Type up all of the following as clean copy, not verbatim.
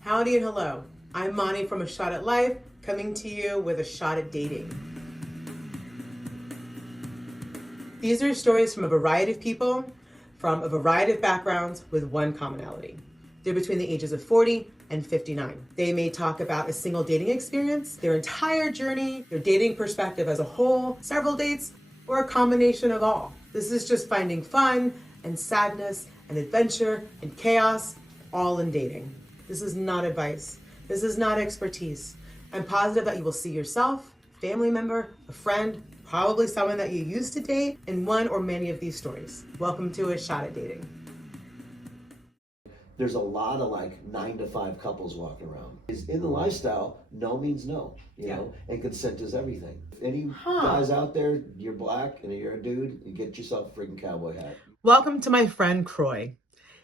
Howdy and hello. I'm Moni from A Shot at Life, coming to you with a shot at dating. These are stories from a variety of people, from a variety of backgrounds, with one commonality. They're between the ages of 40 and 59. They may talk about a single dating experience, their entire journey, their dating perspective as a whole, several dates, or a combination of all. This is just finding fun and sadness and adventure and chaos, all in dating. This is not advice. This is not expertise. I'm positive that you will see yourself, family member, a friend, probably someone that you used to date in one or many of these stories. Welcome to A Shot at Dating. There's a lot of 9 to 5 couples walking around. In the lifestyle, no means no, you know, and consent is everything. If any guys out there, you're black and you're a dude, you get yourself a freaking cowboy hat. Welcome to my friend Croix.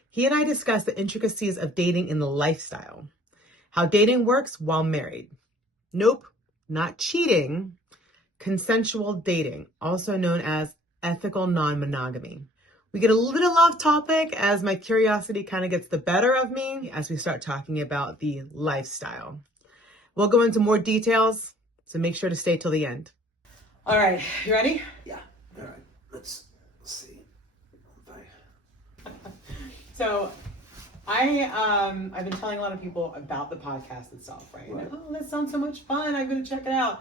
He and I discuss the intricacies of dating in the lifestyle, how dating works while married. Nope, not cheating. Consensual dating, also known as ethical non-monogamy. We get a little off topic as my curiosity kind of gets the better of me as we start talking about the lifestyle. We'll go into more details, so make sure to stay till the end. All right, you ready? Yeah. All right. Let's see. So I've been telling a lot of people about the podcast itself, right? Right. Oh, that sounds so much fun. I'm going to check it out.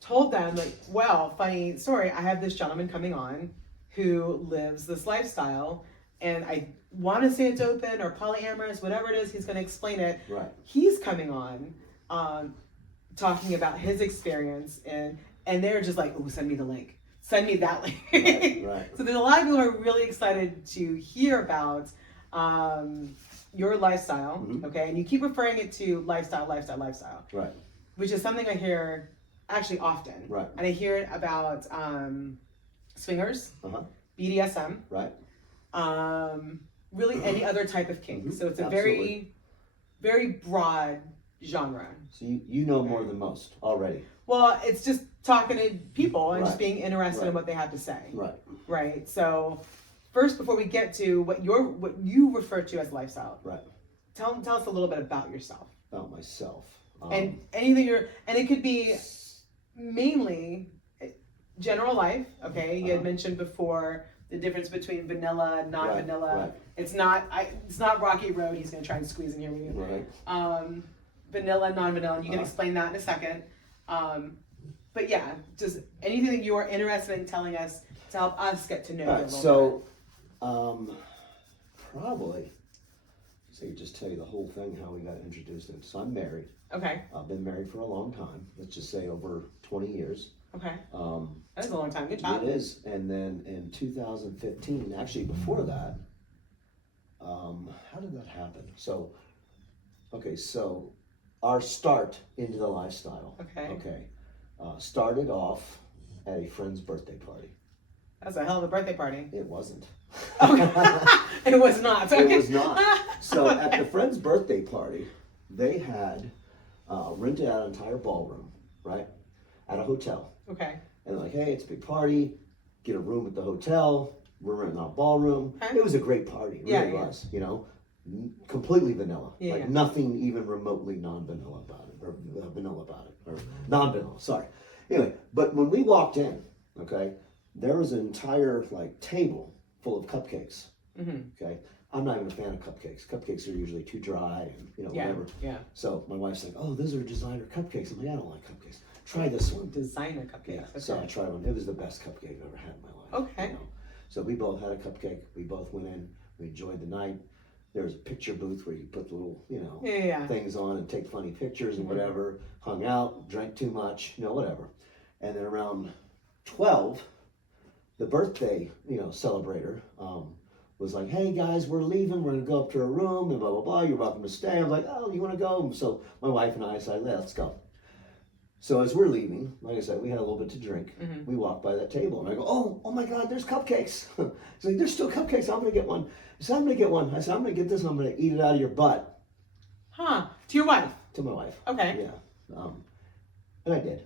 Told them, well, funny story. I have this gentleman coming on who lives this lifestyle, and I want to say it's open or polyamorous, whatever it is, he's going to explain it. Right. He's coming on talking about his experience, and they're just like, oh, send me the link. Send me that link. Right. So there's a lot of people who are really excited to hear about your lifestyle, okay? And you keep referring it to lifestyle. Right. Which is something I hear actually often. Right. And I hear it about swingers, BDSM, right. Really any other type of kink. So it's a very, very broad genre. So you know more than most already. Well, it's just talking to people and just Right. being interested in what they have to say. Right. Right. So first, before we get to what you refer to as lifestyle, right. Tell us a little bit about yourself. About myself. And anything and it could be mainly general life. Okay, you had mentioned before the difference between vanilla and non-vanilla. Right. It's not Rocky Road. He's gonna try and squeeze in here with you. Right. Vanilla and non-vanilla, and you can explain that in a second. But yeah, just anything that you are interested in telling us to help us get to know you a little bit. Probably. So you just tell you the whole thing, how we got introduced in. So I'm married. Okay. I've been married for a long time. Let's just say over 20 years. Okay. That's a long time. Good job. It is. And then in 2015, actually before that, how did that happen? So our start into the lifestyle. Okay. Started off at a friend's birthday party. That's a hell of a birthday party. It wasn't. Okay. It was not. Okay. It was not. So at the friend's birthday party, they had rented out an entire ballroom, right, at a hotel. Okay. And they're like, hey, it's a big party. Get a room at the hotel. We're renting out a ballroom. Okay. It was a great party. It really was. You know, completely vanilla. Nothing even remotely non-vanilla about it, or vanilla about it, or non-vanilla. Sorry. Anyway, but when we walked in, okay, there was an entire table full of cupcakes. Okay, I'm not even a fan of cupcakes. Cupcakes are usually too dry and whatever. Yeah. So my wife's like, "Oh, those are designer cupcakes." I'm like, "I don't like cupcakes. Try this one." Designer cupcakes. Yeah. Okay. So I tried one. It was the best cupcake I've ever had in my life. Okay. So we both had a cupcake. We both went in. We enjoyed the night. There was a picture booth where you put the little things on and take funny pictures and whatever. Hung out, drank too much, whatever. And then around 12. The birthday, celebrator, was like, hey guys, we're leaving. We're gonna go up to our room and blah, blah, blah. You're welcome to stay. I'm like, oh, you wanna go? So my wife and I said, let's go. So as we're leaving, like I said, we had a little bit to drink. We walked by that table and I go, oh my God, there's cupcakes. He's like, there's still cupcakes. I'm gonna get one. I said, I'm gonna get one. I said, I'm gonna get this. I'm gonna eat it out of your butt. Huh, to your wife? To my wife. Okay. Yeah, and I did.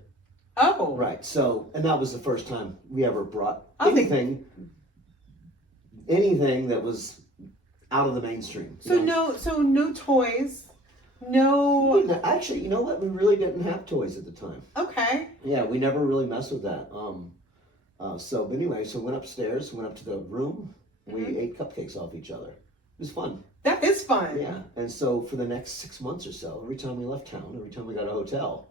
Oh. Right. So, and that was the first time we ever brought anything that was out of the mainstream. So no toys, No. Actually, you know what? We really didn't have toys at the time. Okay. Yeah, we never really messed with that. So anyway, so went upstairs, went up to the room. We ate cupcakes off each other. It was fun. That is fun. Yeah, and so for the next 6 months or so, every time we left town, every time we got a hotel,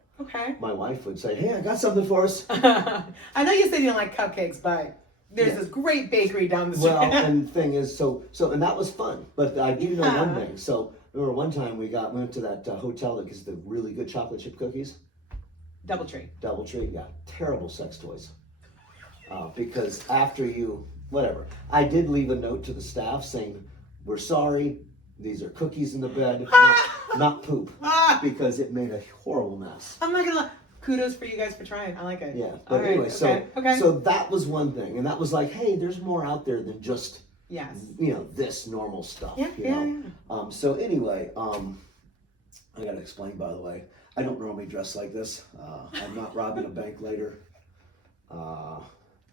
my wife would say, "Hey, I got something for us." I know you said you don't like cupcakes, but there's this great bakery down the street. Well, and the thing is, and that was fun. But I do know one thing. So remember one time we went to that hotel that gives the really good chocolate chip cookies. Doubletree. Yeah. Terrible sex toys. Because after whatever, I did leave a note to the staff saying, "We're sorry. These are cookies in the bed, not poop," because it made a horrible mess. I'm not gonna lie. Kudos for you guys for trying. I like it. Yeah, but anyway, okay. So that was one thing, and that was like, hey, there's more out there than just this normal stuff. Yeah. So anyway, I gotta explain, by the way, I don't normally dress like this. I'm not robbing a bank later.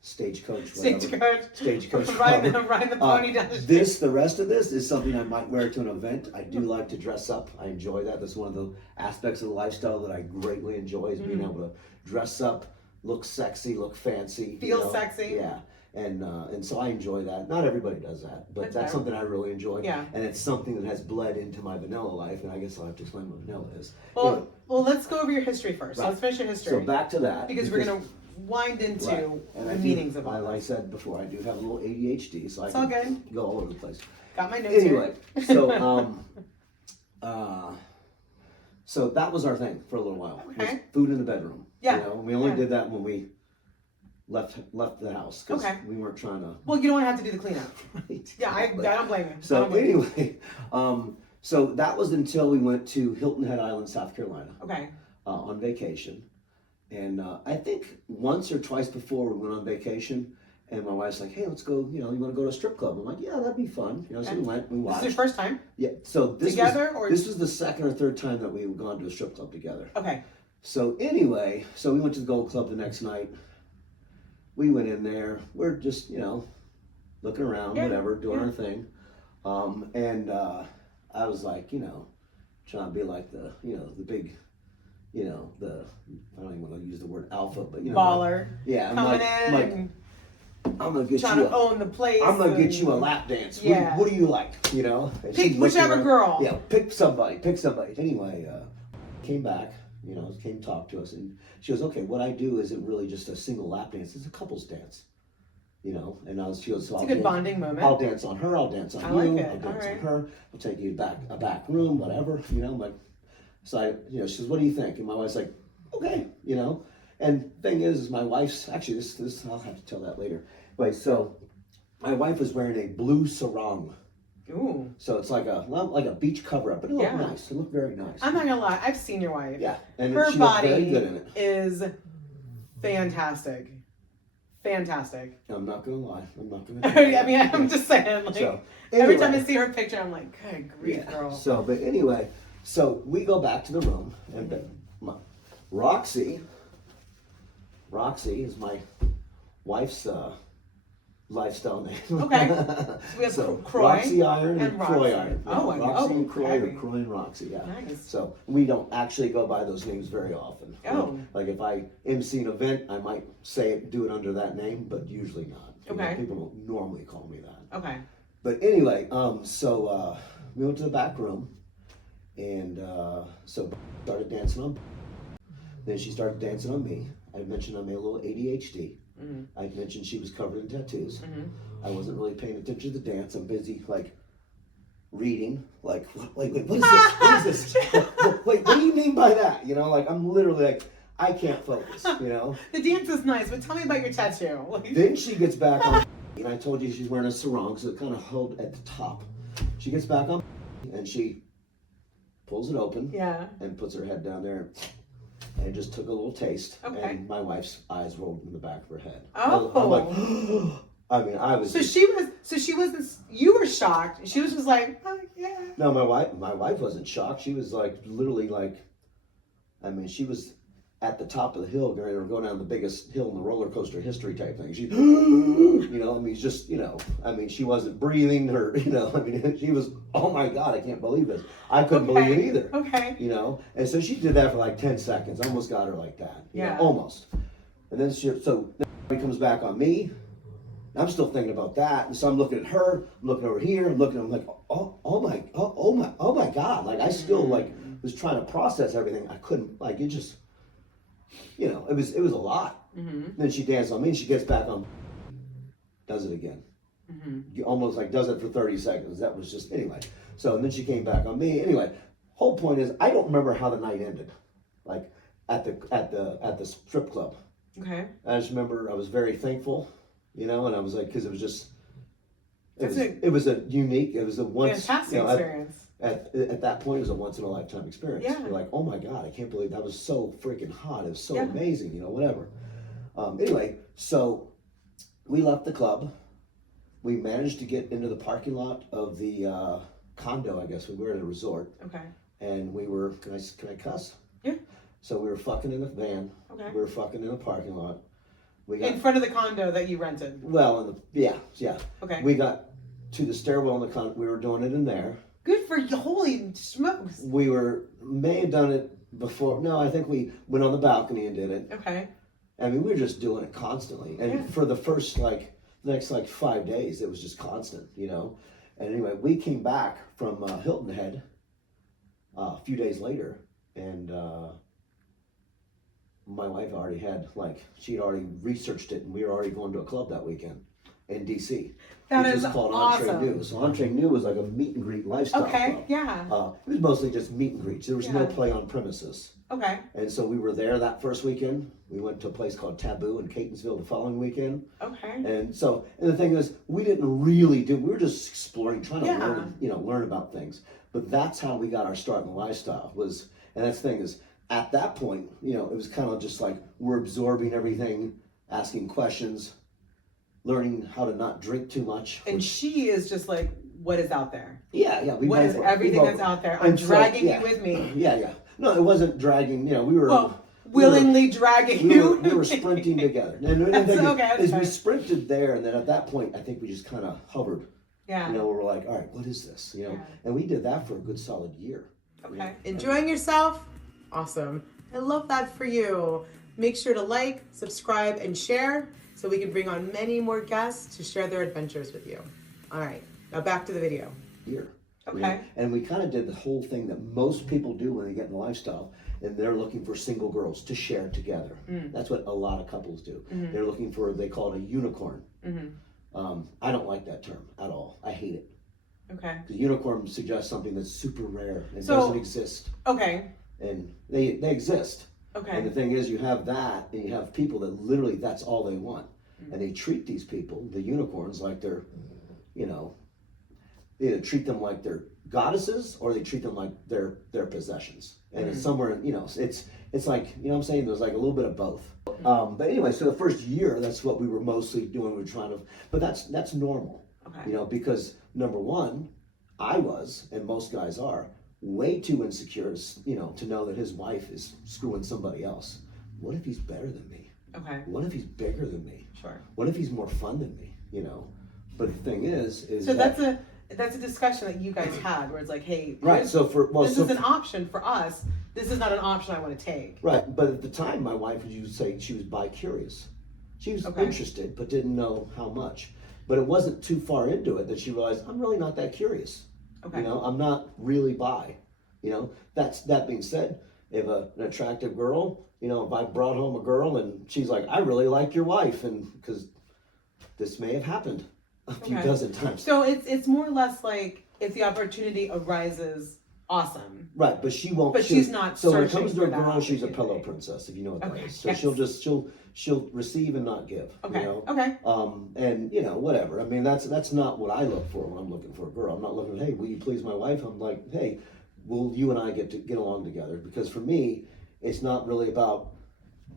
Stagecoach. Riding the pony down the street. The rest of this is something I might wear to an event. I do like to dress up. I enjoy that. That's one of the aspects of the lifestyle that I greatly enjoy, is being able to dress up, look sexy, look fancy. Feel sexy. Yeah. And so I enjoy that. Not everybody does that, but that's something I really enjoy. Yeah. And it's something that has bled into my vanilla life, and I guess I'll have to explain what vanilla is. Well, let's go over your history first. Right. Let's finish your history. So back to that. Because we're going to wind into the meanings of all this. Like I said before, I do have a little ADHD, so I can go all over the place. Got my notes here. So that was our thing for a little while. Okay. Was food in the bedroom. Yeah. We only did that when we left the house, because we weren't trying to. Well, you don't have to do the cleanup. Right. Yeah, I don't blame you. So anyway, so that was until we went to Hilton Head Island, South Carolina. Okay. On vacation. And I think once or twice before we went on vacation, and my wife's like, "Hey, let's go. You want to go to a strip club?" I'm like, "Yeah, that'd be fun." So we went. We watched. This is your first time? Yeah. So this was the second or third time that we had gone to a strip club together. Okay. So anyway, we went to the Gold Club the next night. We went in there. We're just looking around, whatever, doing our thing. And I was like, trying to be like the big. I don't even want to use the word alpha, but baller. I'm gonna get trying to own the place. I'm gonna get you a lap dance. Yeah. What do you like? Pick whichever girl. Yeah, pick somebody. Anyway, came back. Came talk to us, and she goes, "Okay, what I do isn't really just a single lap dance; it's a couples dance." She goes, "So it's a good bonding moment. I'll dance on her. I'll dance on you. Like it. I'll dance on her. I'll take you back a back room, whatever." So she says, "What do you think?" And my wife's like, "Okay," And thing is my wife's actually this I'll have to tell that later. Wait, so my wife was wearing a blue sarong. Ooh. So it's like a beach cover up, but it looked nice. It looked very nice. I'm not gonna lie, I've seen your wife. Yeah, and her she body looked very good in it. Is fantastic. Fantastic. I'm not gonna lie. I'm just saying. Every time I see her picture, I'm like, good grief, girl. So, but anyway. So we go back to the room, and Roxy is my wife's lifestyle name. Okay. So we have Croix Roxy Iron and Croix Roxy. Iron. Roxy and Croix, or Croix and Roxy. Yeah. Nice. So we don't actually go by those names very often. Oh. Like if I MC an event, I might do it under that name, but usually not. Okay. People don't normally call me that. Okay. But anyway, we went to the back room. And so started dancing on. Then she started dancing on me. I mentioned I made a little ADHD. Mm-hmm. I mentioned she was covered in tattoos. Mm-hmm. I wasn't really paying attention to the dance. I'm busy reading. What is this? What is this? What do you mean by that? I'm literally I can't focus. The dance is nice, but tell me about your tattoo. Then she gets back on, and I told you she's wearing a sarong, so it kind of held at the top. She gets back on, and she pulls it open, and puts her head down there, and just took a little taste. Okay. And my wife's eyes rolled in the back of her head. Oh. I'm like, I was. So she wasn't. You were shocked. She was just like, oh yeah. No, my wife wasn't shocked. She was literally she was at the top of the hill, going down the biggest hill in the roller coaster history type thing. She, you know, I mean, just, you know, I mean, she wasn't breathing her, you know, I mean, she was, oh my God, I can't believe this. I couldn't believe it either. Okay. You know, and so she did that for like 10 seconds. Almost got her like that. You know, almost. And then so then comes back on me. I'm still thinking about that. And so I'm looking at her, I'm looking over here, I'm like, oh my God. Like I still like was trying to process everything. I couldn't, like it just, you know, it was a lot. Then she danced on me and she gets back on, does it again. Almost like does it for 30 seconds. That was just, anyway. So and then she came back on me. Anyway, whole point is I don't remember how the night ended. Like at the strip club. Okay. I just remember I was very thankful, you know, and I was like, because it was just, it was a unique, it was a once, fantastic experience. At that point, it was a once in a lifetime experience. Yeah. You're like, oh my God, I can't believe that was so freaking hot. It was so amazing, you know, whatever. Anyway, so we left the club. We managed to get into the parking lot of the condo, I guess. We were at a resort. Okay. And we were, can I cuss? Yeah. So we were fucking in a van. Okay. We were fucking in a parking lot. In front of the condo that you rented? Well, yeah. Okay. We got to the stairwell in the condo. We were doing it in there. Good for you. Holy smokes. We may have done it before. No, I think we went on the balcony and did it. Okay. I mean, we were just doing it constantly. And for the first, next 5 days, it was just constant, you know. And anyway, we came back from Hilton Head a few days later, and my wife already had, she'd already researched it, and we were already going to a club that weekend in D.C. That is called awesome. Entree New. So Entree New was like a meet and greet lifestyle club. Yeah. It was mostly just meet and greets. There was no play on premises. Okay. And so we were there that first weekend. We went to a place called Taboo in Catonsville the following weekend. Okay. And the thing is, we didn't really we were just exploring, trying to learn about things. But that's how we got our start in the lifestyle and that's the thing is, at that point, you know, it was kind of just like we're absorbing everything, asking questions, learning how to not drink too much. And she is just like, what is out there? Yeah. What is everything that's out there? I'm dragging you with me. Yeah. No, it wasn't dragging. You know, we were willingly dragging you. We were sprinting together. And as we sprinted there, and then at that point, I think we just kind of hovered. Yeah. You know, we were like, all right, what is this? You know, and we did that for a good solid year. Okay. You know? Enjoying yourself? Awesome. I love that for you. Make sure to like, subscribe, and share so we can bring on many more guests to share their adventures with you. All right, now back to the video. Here. Okay. You know? And we kind of did the whole thing that most people do when they get in the lifestyle, and they're looking for single girls to share together. That's what a lot of couples do. They're looking for, they call it a unicorn. I don't like that term at all. I hate it. Okay. The unicorn suggests something that's super rare and doesn't exist. Okay. And they exist. Okay. And the thing is, you have that, and you have people that literally that's all they want, and they treat these people, the unicorns, like they're, you know, they either treat them like they're goddesses or they treat them like they're possessions. And it's somewhere, you know, it's like, you know what I'm saying? There's like a little bit of both. But anyway, so the first year, that's what we were mostly doing. We were trying to, but that's normal. Okay. You know, because number one, I was, and most guys are, way too insecure, you know, to know that his wife is screwing somebody else. What if he's better than me? Okay. What if he's bigger than me? Sure. What if he's more fun than me? You know. But the thing is so that's a discussion that you guys had where it's like, hey, right. So this is an option for us. This is not an option I want to take. Right. But at the time, my wife, you would say she was bi-curious. She was interested, but didn't know how much. But it wasn't too far into it that she realized I'm really not that curious. Okay. You know, I'm not really bi. You know, that being said, if an attractive girl, you know, if I brought home a girl and she's like, I really like your wife, and because this may have happened a few dozen times. So it's more or less like if the opportunity arises, awesome. Right, but she won't. But she's not. So when it comes to a girl, she's a pillow princess, if you know what that is. So she'll receive and not give. Okay. You know? Okay. And you know, whatever. I mean, that's not what I look for when I'm looking for a girl. I'm not looking, hey, will you please my wife? I'm like, hey, will you and I get along together? Because for me, it's not really about,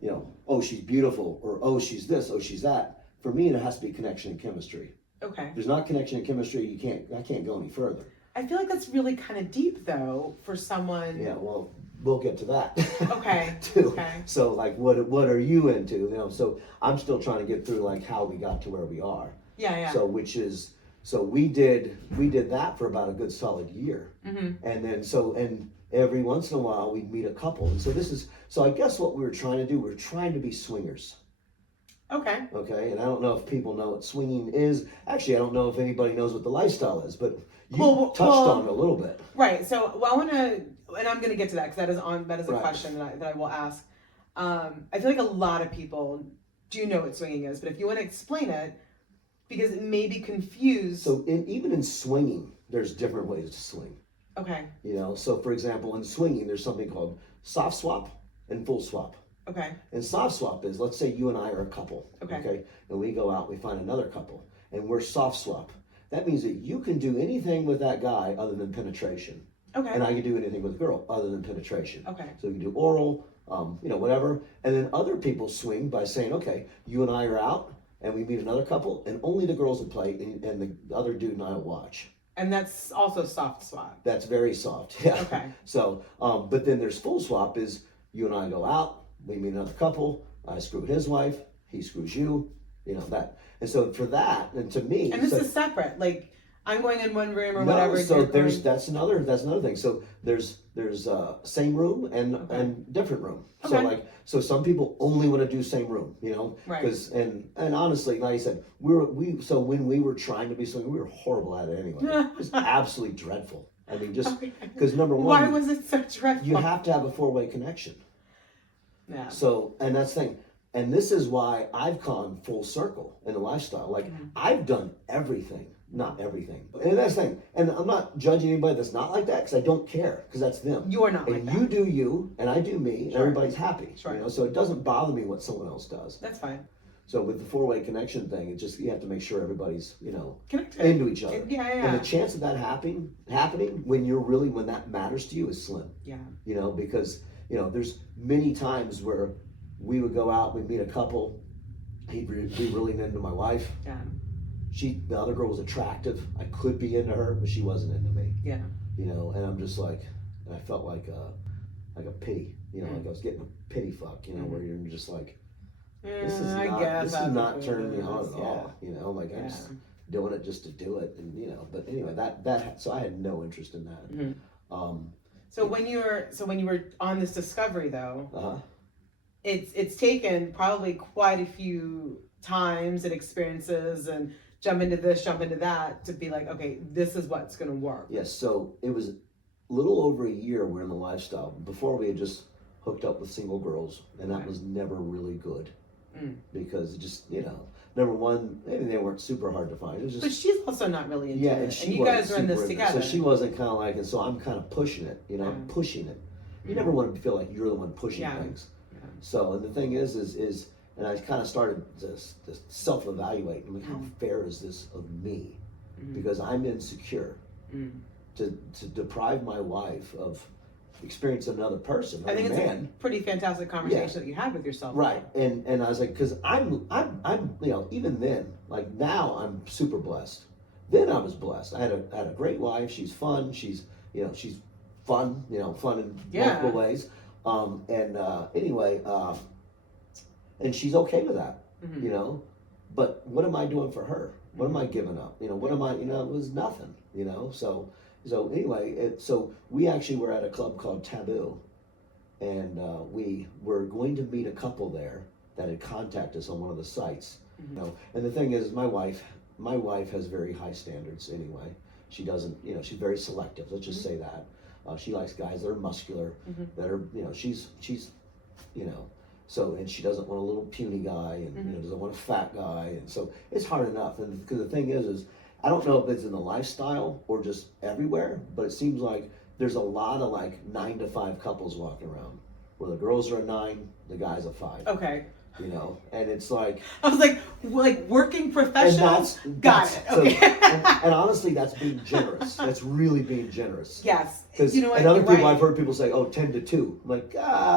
you know, oh, she's beautiful, or oh, she's this, oh, she's that. For me, there has to be connection and chemistry. Okay. If there's not connection and chemistry, I can't go any further. I feel like that's really kind of deep, though, for someone. Yeah, well, we'll get to that. Okay. too. Okay. So like, what are you into? You know, so I'm still trying to get through like how we got to where we are. Yeah, yeah. So we did that for about a good solid year, and then and every once in a while we'd meet a couple, and so I guess what we were trying to do, we're trying to be swingers. Okay. Okay, and I don't know if people know what swinging is. Actually, I don't know if anybody knows what the lifestyle is, but you touched on it a little bit. Right. So, I want to, and I'm going to get to that because that is a question that I will ask. I feel like a lot of people do know what swinging is, but if you want to explain it, because it may be confused. So, even in swinging, there's different ways to swing. Okay. You know, so for example, in swinging, there's something called soft swap and full swap. Okay. And soft swap is, let's say you and I are a couple. Okay. And we go out, we find another couple, and we're soft swap. That means that you can do anything with that guy other than penetration. Okay. And I can do anything with a girl other than penetration. Okay. So we can do oral, whatever. And then other people swing by saying, okay, you and I are out, and we meet another couple, and only the girls will play, and the other dude and I will watch. And that's also soft swap. That's very soft. Yeah. Okay. So, but then there's full swap is you and I go out, we meet another couple, I screw his wife, he screws you, that. And so for that, and to me. And this is separate. Like, I'm going in one room or whatever. So that's another thing. So there's same room and different room. Okay. So some people only want to do same room, Right. Because and honestly, like I said, when we were trying to be swinging, we were horrible at it anyway. It was absolutely dreadful. I mean, just because number one, why was it so dreadful? You have to have a 4-way connection. Yeah. So, and that's the thing. And this is why I've gone full circle in the lifestyle. Like, I've done everything. Not everything. And that's the thing. And I'm not judging anybody that's not like that because I don't care because that's them. You're not like that. And you do you, and I do me, and everybody's happy. Sure. So it doesn't bother me what someone else does. That's fine. So with the 4-way connection thing, you have to make sure everybody's, connected into each other. Yeah. And the chance of that happening when that matters to you is slim. Yeah. Because, there's many times where we would go out, we'd meet a couple, he'd be really into my wife. Yeah. The other girl was attractive. I could be into her, but she wasn't into me. Yeah. And I'm just like, and I felt like a pity, like I was getting a pity fuck, where you're just like, this is not turning me on at all, like I'm just doing it just to do it, and but anyway, so I had no interest in that. So when you were on this discovery though, it's taken probably quite a few times and experiences and jump into this, jump into that to be like, okay, this is what's going to work. Yes. So it was a little over a year we're in the lifestyle. Before we had just hooked up with single girls, and that was never really good because it just, number one, maybe they weren't super hard to find. It was just, but she's also not really into it. And you guys are in this together. So she wasn't kind of like, and so I'm kind of pushing it, I'm pushing it. You never want to feel like you're the one pushing things. Yeah. So, and the thing is, and I kind of started to self-evaluate. I'm like, how fair is this of me? Because I'm insecure. To deprive my wife of experiencing another person, I think it's a pretty fantastic conversation that you had with yourself. Right, and I was like, because I'm even then, like now I'm super blessed. Then I was blessed. I had a great wife. She's fun. She's fun. Fun in multiple ways. And she's okay with that, but what am I doing for her? What am I giving up? What am I, it was nothing, So anyway, so we actually were at a club called Taboo, and we were going to meet a couple there that had contacted us on one of the sites, and the thing is, my wife has very high standards anyway. She doesn't, she's very selective, let's just say that. She likes guys that are muscular, that are, she's, so, and she doesn't want a little puny guy, and doesn't want a fat guy, and so it's hard enough. And because the thing is I don't know if it's in the lifestyle or just everywhere, but it seems like there's a lot of like 9 to 5 couples walking around, where the girls are a 9, the guys a 5. Okay. And it's like I was like working professionals. Got it. So, okay. and honestly, that's being generous. That's really being generous. Yes. Because and other people, I've heard people say, "Oh, 10 to 2." I'm like,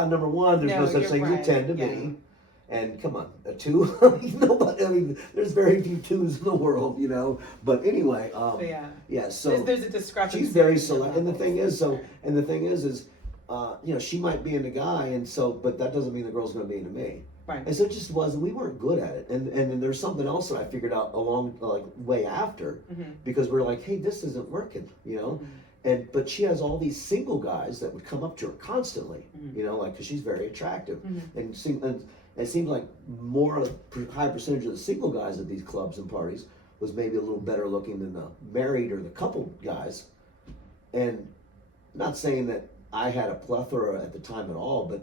number one, there's no such thing as a 10 to me. And come on, a 2? Nobody. I mean, there's very few 2s in the world, But anyway, So So there's a discrepancy. She's very select, and the thing is, she might be into guy, and so, but that doesn't mean the girl's going to be into me. Right. And so it just wasn't. We weren't good at it. And then there's something else that I figured out along way after, because we're like, hey, this isn't working, but she has all these single guys that would come up to her constantly, because she's very attractive, and it seemed like high percentage of the single guys at these clubs and parties was maybe a little better looking than the married or the couple guys. And not saying that I had a plethora at the time at all, but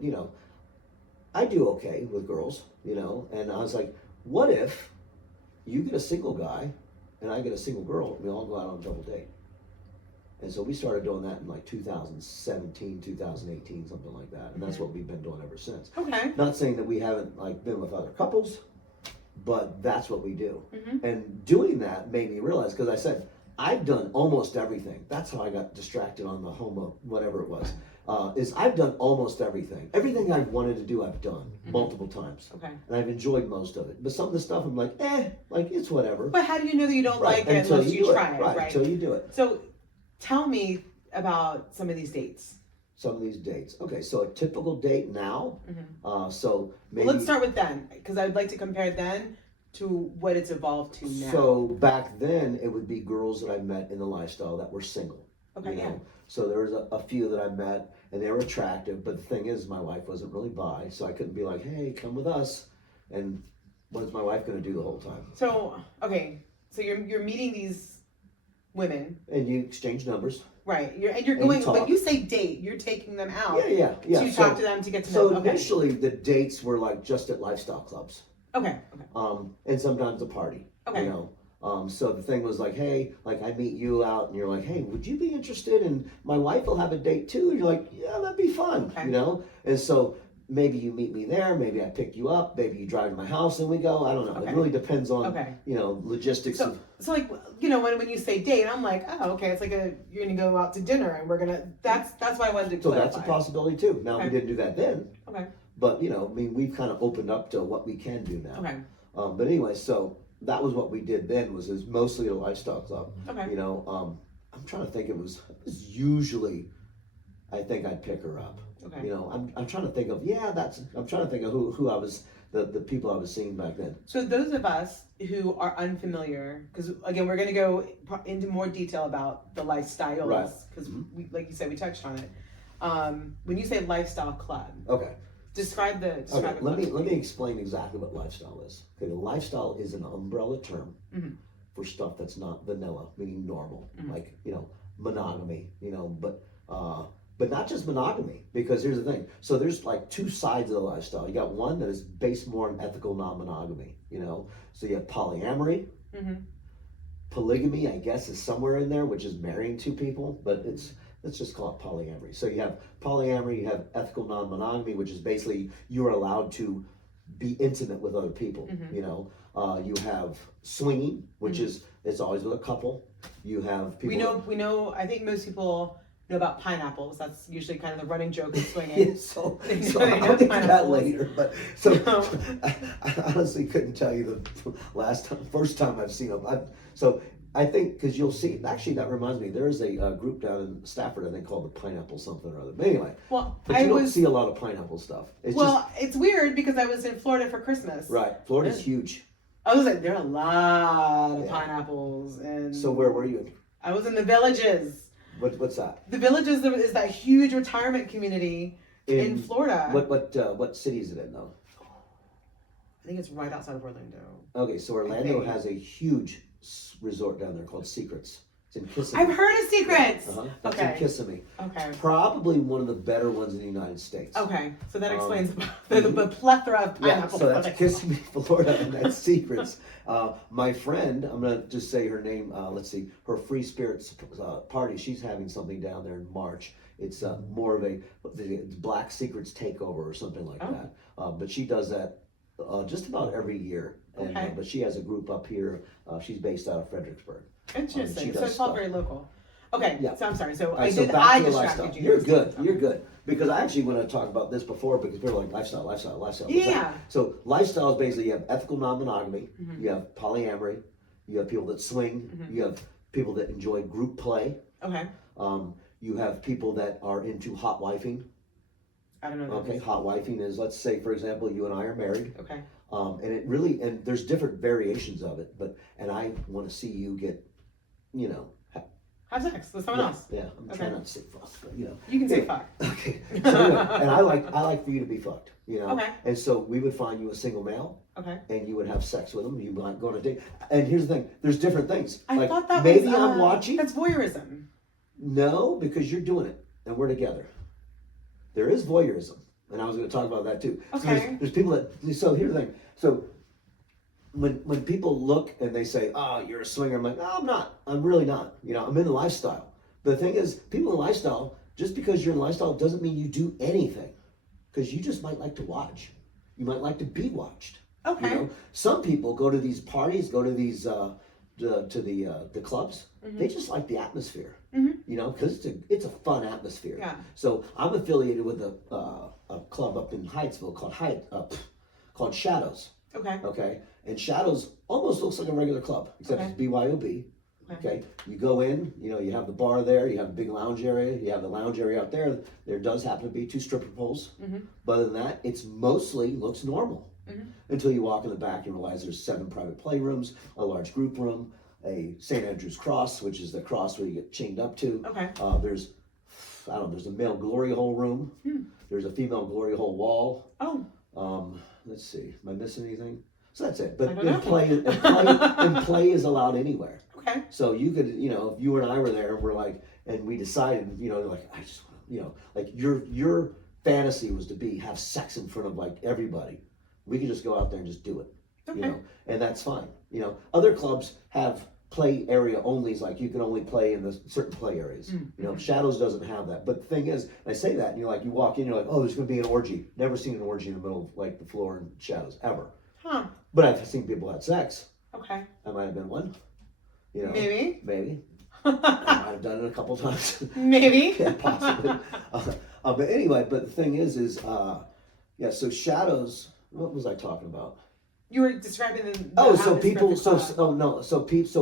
I do okay with girls, and I was like, what if you get a single guy and I get a single girl and we all go out on a double date? And so we started doing that in like 2017, 2018, something like that. And that's what we've been doing ever since. Okay. Not saying that we haven't been with other couples, but that's what we do. And doing that made me realize, because I said, I've done almost everything. That's how I got distracted on the homo, whatever it was. Is I've done almost everything. Everything I've wanted to do, I've done multiple times. Okay. And I've enjoyed most of it. But some of the stuff I'm like, it's whatever. But how do you know that you don't like it unless you try it? Right, until you do it. So tell me about some of these dates. Some of these dates. Okay, so a typical date now. So maybe. Well, let's start with then, because I'd like to compare then to what it's evolved to now. So back then, it would be girls that I met in the lifestyle that were single. Okay, yeah. So there was a few that I met, and they were attractive. But the thing is, my wife wasn't really bi, so I couldn't be like, "Hey, come with us." And what is my wife going to do the whole time? So okay, so you're meeting these women, and you exchange numbers. Right, you're going. When you say date, you're taking them out. Yeah. To talk to them to get to know them. So initially, the dates were just at lifestyle clubs. Okay. And sometimes a party. Okay. So the thing was like, hey, I meet you out, and you're like, hey, would you be interested? And my wife will have a date too. And you're like, yeah, that'd be fun. Okay. And so maybe you meet me there. Maybe I pick you up. Maybe you drive to my house and we go. I don't know. Okay. It really depends on Okay. Logistics. So when you say date, I'm like, oh, okay, it's like you're gonna go out to dinner and we're gonna. That's why I wanted to clarify. So that's a possibility too. Now we didn't do that then. Okay. But we've kind of opened up to what we can do now. Okay. But anyway, so that was what we did then. Was mostly a lifestyle club. Okay. I'm trying to think. It was usually, I think I'd pick her up. Okay. I'm trying to think of I'm trying to think of who I was the people I was seeing back then. So those of us who are unfamiliar, because again we're going to go into more detail about the lifestyles, because we, like you said, we touched on it. When you say lifestyle club, okay. Describe it. Let me explain exactly what lifestyle is. Okay, the lifestyle is an umbrella term for stuff that's not vanilla, meaning normal, like monogamy, but not just monogamy, because here's the thing. So there's two sides of the lifestyle. You got one that is based more on ethical non-monogamy, So you have polyamory. Polygamy, I guess, is somewhere in there, which is marrying two people, but let's just call it polyamory. So you have polyamory, you have ethical non-monogamy, which is basically you're allowed to be intimate with other people. You have swinging, which is it's always with a couple. You have people. We know. I think most people know about pineapples. That's usually kind of the running joke of swinging. Yeah, so I'll get to that later. But I honestly couldn't tell you the first time I've seen them. I think, because you'll see, actually that reminds me, there is a group down in Stafford, I think, called the Pineapple something or other. But anyway, but you don't see a lot of pineapple stuff. It's weird because I was in Florida for Christmas. Right, Florida's huge. I was like, there are a lot of pineapples. And so where were you? I was in the Villages. What's that? The Villages is that huge retirement community in Florida. What city is it in though? I think it's right outside of Orlando. Okay, so Orlando has a huge resort down there called Secrets. It's in Kissimmee. I've heard of Secrets. That's in Kissimmee. Okay. It's probably one of the better ones in the United States. Okay, so that explains the plethora of pineapple. Yeah, so that's Kissimmee, Florida, and that's Secrets. My friend, I'm going to just say her name, her Free Spirits party, she's having something down there in March. It's more of a Black Secrets takeover or something like that. But she does that just about every year. And, but she has a group up here. She's based out of Fredericksburg. Interesting. So it's all very local. Okay. Yeah. So I'm sorry. So I distracted you. You're good. You're good. Because I actually want to talk about this before because people are like lifestyle. Yeah. So lifestyle is basically you have ethical non-monogamy, you have polyamory, you have people that swing, you have people that enjoy group play. Okay. You have people that are into hot wifing. I don't know. Okay, hot wifing is, let's say, for example, you and I are married. Okay. And it really, and there's different variations of it, and I want to see you get, you know, have sex with someone else. Yeah, I'm trying not to say fuck, but you know. You can say fuck. Okay. So anyway, and I like for you to be fucked, you know. Okay. And so we would find you a single male. Okay. And you would have sex with them. You might go on a date. And here's the thing: there's different things. I thought that maybe was, I'm watching. That's voyeurism. No, because you're doing it, and we're together. There is voyeurism, and I was going to talk about that too. Okay. So there's people that. So here's the thing. So when people look and they say, "Oh, you're a swinger," I'm like, "No, I'm not. I'm really not. You know, I'm in the lifestyle." The thing is, people in the lifestyle, just because you're in the lifestyle doesn't mean you do anything, because you just might like to watch. You might like to be watched. Okay. You know, some people go to these parties, go to these to the clubs. Mm-hmm. They just like the atmosphere. Mm-hmm. You know, because it's a fun atmosphere. Yeah. So I'm affiliated with a club up in Hyattsville called Shadows. Okay. Okay. And Shadows almost looks like a regular club, except it's BYOB. Okay. You go in, you know, you have the bar there, you have a big lounge area, you have the lounge area out there. There does happen to be 2 stripper poles. Mm-hmm. But other than that, it's mostly looks normal. Mm-hmm. Until you walk in the back and realize there's 7 private playrooms, a large group room, a St. Andrew's cross, which is the cross where you get chained up to. Okay. There's a male glory hole room. Hmm. There's a female glory hole wall. Oh. Let's see. Am I missing anything? So that's it. But play is allowed anywhere. Okay. So you could, you know, if you and I were there and we're like, and we decided, you know, like, I just want to, you know, like your fantasy was to have sex in front of like everybody. We could just go out there and just do it. Okay. You know, and that's fine. You know, other clubs have play area onlys, like you can only play in the certain play areas. Mm-hmm. You know, Shadows doesn't have that. But the thing is, I say that, and you're like, you walk in, you're like, oh, there's going to be an orgy. Never seen an orgy in the middle of like the floor in Shadows ever. Huh. But I've seen people have sex. Okay. I might have been one. You know, maybe. I might have done it a couple times. Maybe. Yeah, possibly. But anyway, but the thing is, so Shadows. What was I talking about? You were describing so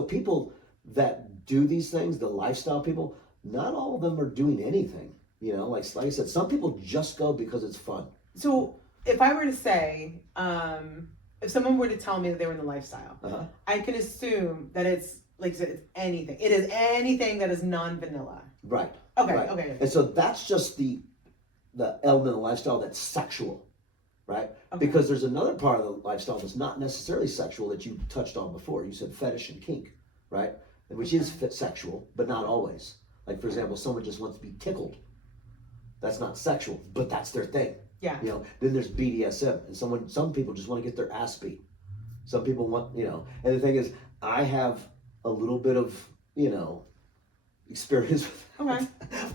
people that do these things, the lifestyle people, not all of them are doing anything. You know, like I said, some people just go because it's fun. So if I were to say, if someone were to tell me that they were in the lifestyle, I can assume that it's like it's anything. It is anything that is non-vanilla. Right. Okay. Right. Okay. And so that's just the element of lifestyle that's sexual. Right? Okay. Because there's another part of the lifestyle that's not necessarily sexual that you touched on before. You said fetish and kink, right? Which is sexual, but not always. Like, for example, someone just wants to be tickled. That's not sexual, but that's their thing. Yeah. You know, then there's BDSM, and some people just want to get their ass beat. Some people want, you know, and the thing is, I have a little bit of, you know, experience with that. Okay.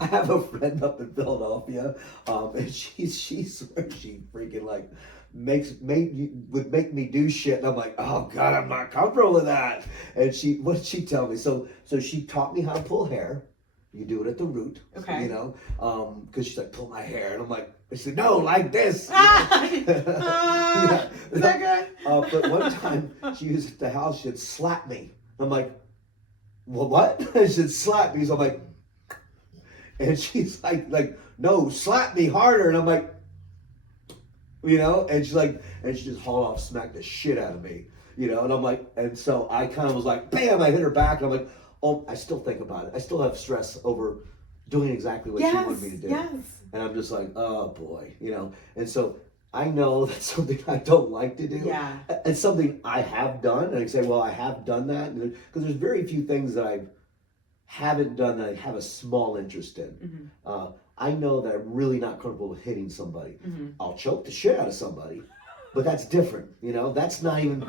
I have a friend up in Philadelphia, and she swears she freaking like would make me do shit, and I'm like, oh God, I'm not comfortable with that. And what did she tell me? So she taught me how to pull hair. You do it at the root, okay. You know, because she's like, pull my hair, and I'm like, I said, no, like this. Is that good? But one time she was at the house, she'd slap me. I'm like, well, what? She said, slap me. So I'm like, and she's like, no, slap me harder. And I'm like, you know, and she's like, and she just hauled off, smacked the shit out of me, you know, and I'm like, and so I kind of was like, bam, I hit her back, and I'm like, oh, I still think about it. I still have stress over doing exactly what she wanted me to do. Yes. And I'm just like, oh boy, you know, and so I know that's something I don't like to do. Yeah. It's something I have done, and I say, well, I have done that, because there's very few things that I haven't done that I have a small interest in. Mm-hmm. I know that I'm really not comfortable with hitting somebody. Mm-hmm. I'll choke the shit out of somebody, but that's different. You know, that's not even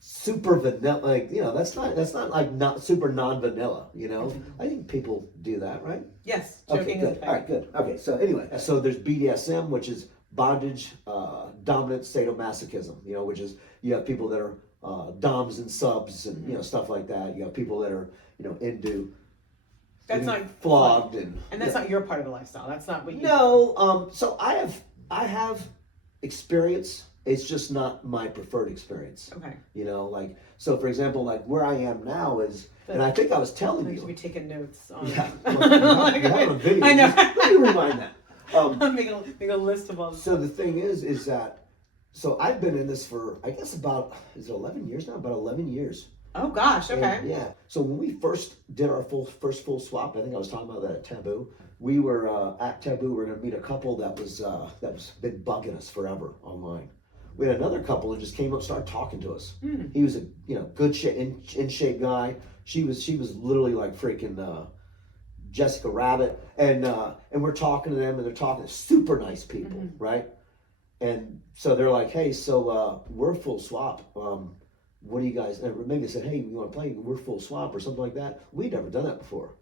super vanilla. Like, you know, that's not like not super non-vanilla. You know, mm-hmm. I think people do that, right? Yes. Okay. Good. All right. Good. Okay. So anyway, so there's BDSM, which is bondage, dominant sadomasochism. You know, which is you have people that are doms and subs and mm-hmm. you know stuff like that. You have people that are into. That's not flogged and that's not your part of the lifestyle. That's not what you. No, so I have experience. It's just not my preferred experience. Okay. You know, like so. For example, like where I am now is, and I think I was telling you. We taking notes on. Yeah. Well, you have a video. I know. Let me rewind that. Make a list of all. So the thing is that, so I've been in this for, I guess is it 11 years now? About 11 years. Oh gosh, okay. And, yeah. So when we first did our first full swap, I think I was talking about that at Taboo. We were at Taboo. We were going to meet a couple that was been bugging us forever online. We had another couple that just came up and started talking to us. He was a good in shape guy. She was literally like freaking Jessica Rabbit, and we're talking to them, and they're talking to super nice people, right? And so they're like, hey, so we're full swap. What do you guys? And maybe they said, hey, you want to play? We're full swap or something like that. We'd never done that before,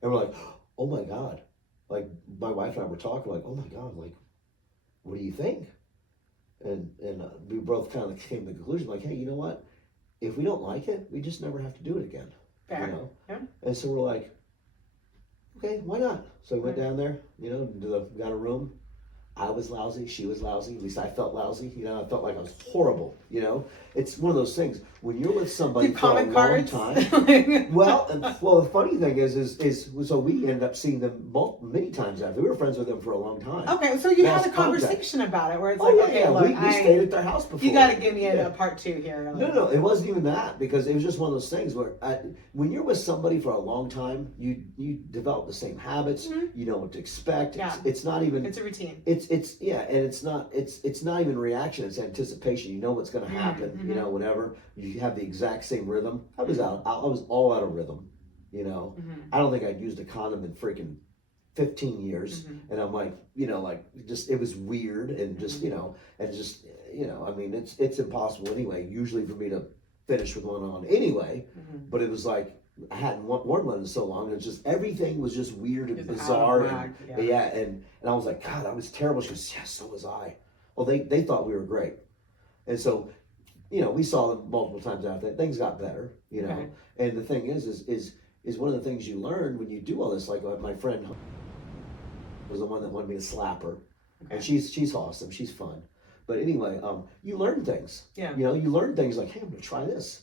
and we're like, oh my god! Like my wife and I were talking, like, oh my god, like, what do you think? And we both kind of came to the conclusion, like, hey, you know what? If we don't like it, we just never have to do it again. Fair. You know? Yeah. And so we're like, okay, why not? So we went down there, got a room. I was lousy, she was lousy, at least I felt lousy, I felt like I was horrible, It's one of those things, when you're with somebody for a long time, well, the funny thing is so we ended up seeing them many times after. We were friends with them for a long time. Okay, so you had a conversation about it, where it's like, okay, look, we stayed at their house before. You gotta give me a part two here. Like, no, it wasn't even that, because it was just one of those things where when you're with somebody for a long time, you develop the same habits, you know what to expect. Yeah. It's not even... It's a routine. It's and it's not even reaction, it's anticipation. You know what's going to happen, whenever you have the exact same rhythm. I was all out of rhythm, I don't think I'd used a condom in freaking 15 years, and I'm like, just, it was weird, and just, I mean, it's impossible anyway, usually for me to finish with one on anyway, but it was like, I hadn't worn one in so long. It's just, everything was just weird and bizarre. And I was like, God, that was terrible. She goes, yes, so was I. Well, they thought we were great. And so, we saw them multiple times after that. Things got better, Okay. And the thing is one of the things you learn when you do all this, like my friend was the one that wanted me to slap her. Okay. And she's awesome. She's fun. But anyway, you learn things. Yeah. You learn things like, hey, I'm going to try this.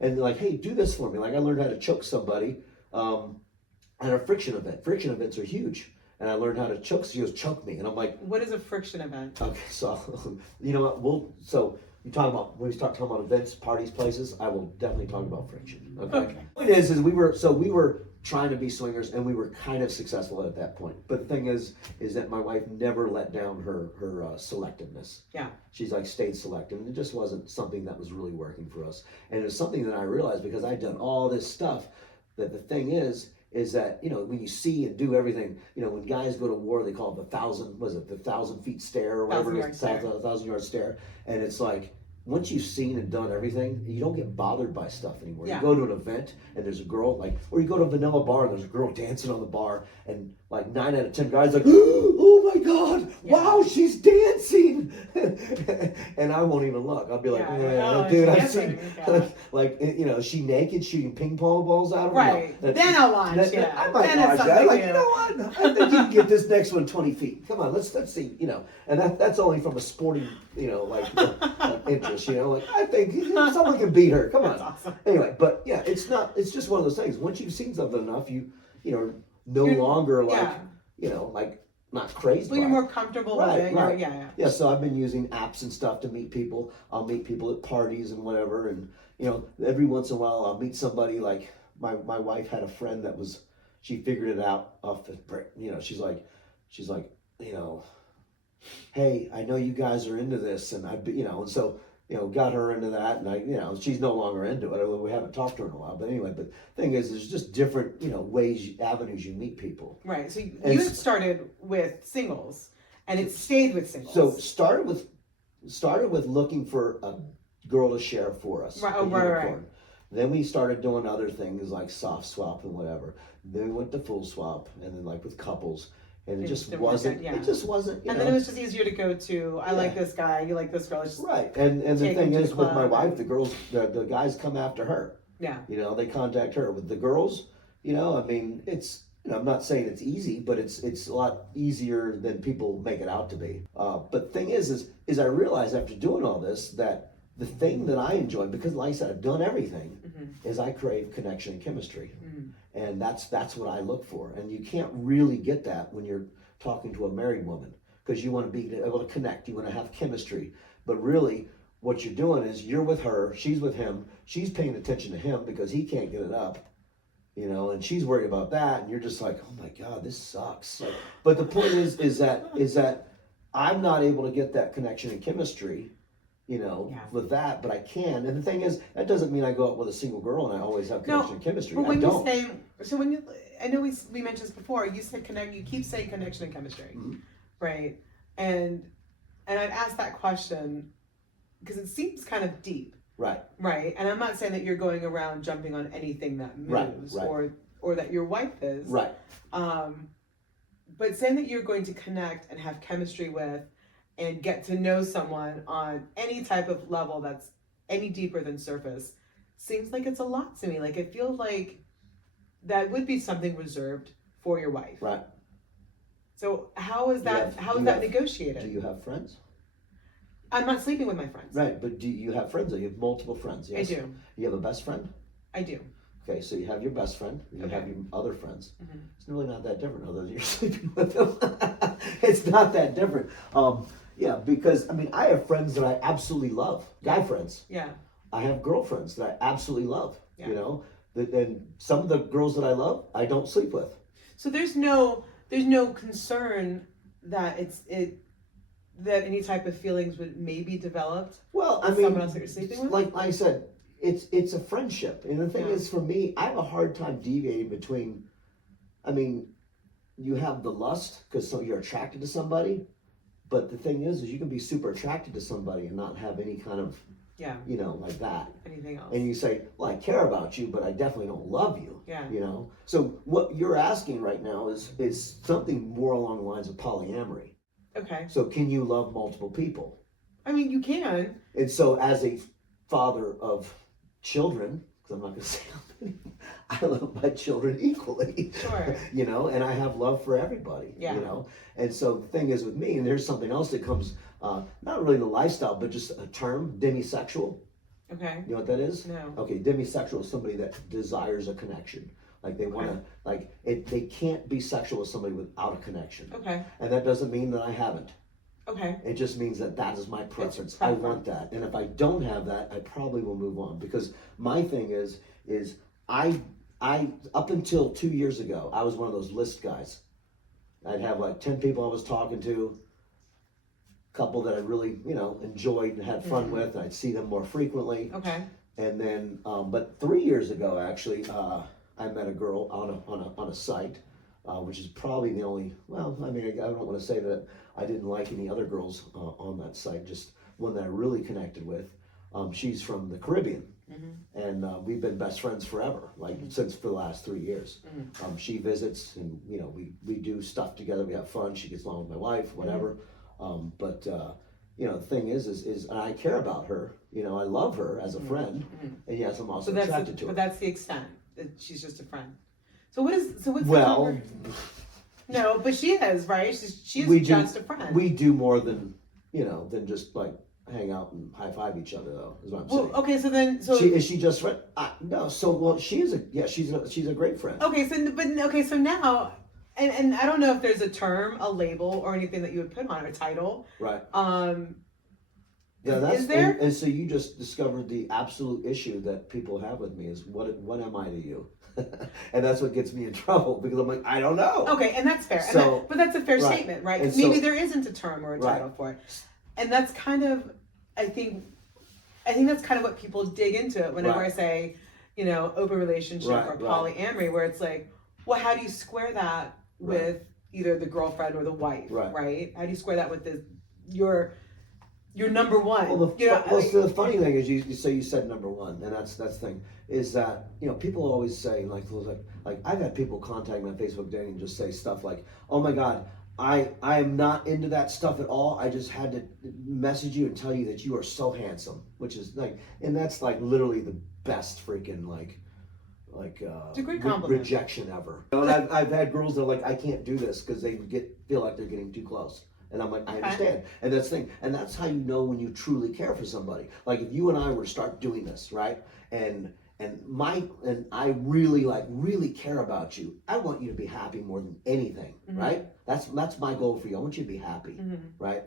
And like, hey, do this for me. Like I learned how to choke somebody at a friction event. Friction events are huge. And I learned how to choke. She goes, choke me. And I'm like, what is a friction event? Okay, so, you know what, so you talk about, when we start talking about events, parties, places, I will definitely talk about friction. Okay. The point is we were trying to be swingers, and we were kind of successful at that point. But the thing is that my wife never let down her selectiveness. Yeah. She's like stayed selective, and it just wasn't something that was really working for us. And it was something that I realized, because I'd done all this stuff, that the thing is that, when you see and do everything, when guys go to war, they call it the 1,000 feet stare or whatever, 1,000-yard stare. And it's like, once you've seen and done everything, you don't get bothered by stuff anymore. Yeah. You go to an event and there's a girl, or you go to a vanilla bar and there's a girl dancing on the bar, and like 9 out of 10 guys like, oh my God, wow, she's dancing. And I won't even look. I'll be like, dude, I've seen, is she naked shooting ping pong balls out of her? Right. Then I'll watch, I might watch that. Like, you know what? I think you can get this next one 20 feet. Come on, let's see, and that's only from a sporting, interest, I think someone can beat her. Come on. Awesome. Anyway, but yeah, it's just one of those things. Once you've seen something enough, you're longer like not crazy. Well, you're more comfortable with it. Right. Yeah, so I've been using apps and stuff to meet people. I'll meet people at parties and whatever, and every once in a while I'll meet somebody. Like my wife had a friend that she figured it out off the she's like hey, I know you guys are into this, and and so got her into that, and she's no longer into it. We haven't talked to her in a while, but anyway. But the thing is, there's just different avenues you meet people. Right. So you had started with singles, and it stayed with singles. So started with looking for a girl to share for us. Right. Then we started doing other things like soft swap and whatever. Then we went to full swap, and then like with couples. And it just wasn't. It just wasn't. And then it was just easier to go to. I like this guy. You like this girl. It's just right. And the thing is, with my wife, the guys come after her. Yeah. They contact her. With the girls, I mean, it's. I'm not saying it's easy, but it's a lot easier than people make it out to be. But the thing is I realized after doing all this that the thing that I enjoy, because like I said, I've done everything, is I crave connection and chemistry. And that's what I look for. And you can't really get that when you're talking to a married woman because you want to be able to connect, you want to have chemistry. But really, what you're doing is you're with her, she's with him, she's paying attention to him because he can't get it up, and she's worried about that, and you're just like, oh my God, this sucks. But the point is that I'm not able to get that connection and chemistry, with that, but I can. And the thing is, that doesn't mean I go out with a single girl and I always have connection and chemistry. But when I don't. I know we mentioned this before, you said you keep saying connection and chemistry, Mm-hmm. right? And I'd ask that question because it seems kind of deep. Right. Right. And I'm not saying that you're going around jumping on anything that moves right. or that your wife is. Right. But saying that you're going to connect and have chemistry with and get to know someone on any type of level that's any deeper than surface seems like it's a lot to me. Like, it feels like that would be something reserved for your wife. Right. So how is that negotiated? Do you have friends? I'm not sleeping with my friends. Right, but do you have friends? You have multiple friends, yes? I do. You have a best friend? I do. Okay, so you have your best friend, you have your other friends. Mm-hmm. It's really not that different, other than you're sleeping with them. It's not that different. Yeah, because, I have friends that I absolutely love, guy friends. Yeah. I have girlfriends that I absolutely love, yeah. And some of the girls that I love, I don't sleep with. So there's no concern that that any type of feelings would maybe developed. Well, someone else that you're sleeping with. Like I said, it's a friendship, and the thing is, for me, I have a hard time deviating between. You have the lust because you're attracted to somebody, but the thing is you can be super attracted to somebody and not have any kind of. Yeah. Like that. Anything else? And you say, well, I care about you, but I definitely don't love you. Yeah. So what you're asking right now is something more along the lines of polyamory. Okay. So can you love multiple people? You can. And so as a father of children, because I'm not going to say how many, I love my children equally. Sure. And I have love for everybody. Yeah. And so the thing is with me, and there's something else that comes, not really the lifestyle, but just a term, demisexual. Okay. You know what that is? No. Okay, demisexual is somebody that desires a connection. Like they want to, they can't be sexual with somebody without a connection. Okay. And that doesn't mean that I haven't. Okay. It just means that is my preference. I want that. And if I don't have that, I probably will move on. Because my thing is I up until 2 years ago, I was one of those list guys. I'd have 10 people I was talking to, a couple that I really, enjoyed and had fun with, and I'd see them more frequently. Okay. And then, but 3 years ago, actually, I met a girl on a site, which is probably the only. Well, I don't want to say that I didn't like any other girls on that site. Just one that I really connected with. She's from the Caribbean, and we've been best friends forever, since for the last 3 years. She visits, and we do stuff together. We have fun. She gets along with my wife, whatever. But the thing is and I care about her. I love her as a friend, and yes, I'm also attracted to her. But that's the extent. She's just a friend. So what's well? No, but she is, right? She's just a friend. We do more than than just hang out and high five each other, though. Is what I'm saying. Okay, is she just friend? No. So she's a great friend. Okay, so now, and I don't know if there's a term, a label, or anything that you would put on a title. Right. Yeah, is there? And so you just discovered the absolute issue that people have with me is what am I to you? And that's what gets me in trouble because I'm like, I don't know. Okay, and that's fair. So, but that's a fair statement, right? Maybe there isn't a term or a title for it. And that's kind of, I think that's kind of what people dig into it whenever I say, open relationship or polyamory, where it's like, well, how do you square that with either the girlfriend or the wife, right? How do you square that with your number one? Well, the funny thing is you said number one, and that's the thing is that people always say like I've had people contact me on Facebook dating and just say stuff like, oh my God, I am not into that stuff at all. I just had to message you and tell you that you are so handsome, which is and that's literally the best freaking it's a great compliment. Rejection ever. And I've had girls that are like, I can't do this because they feel like they're getting too close. And I'm like, I understand. And that's the thing. And that's how you know when you truly care for somebody. Like if you and I were to start doing this, right? And and I really care about you. I want you to be happy more than anything, right? That's my goal for you. I want you to be happy, right?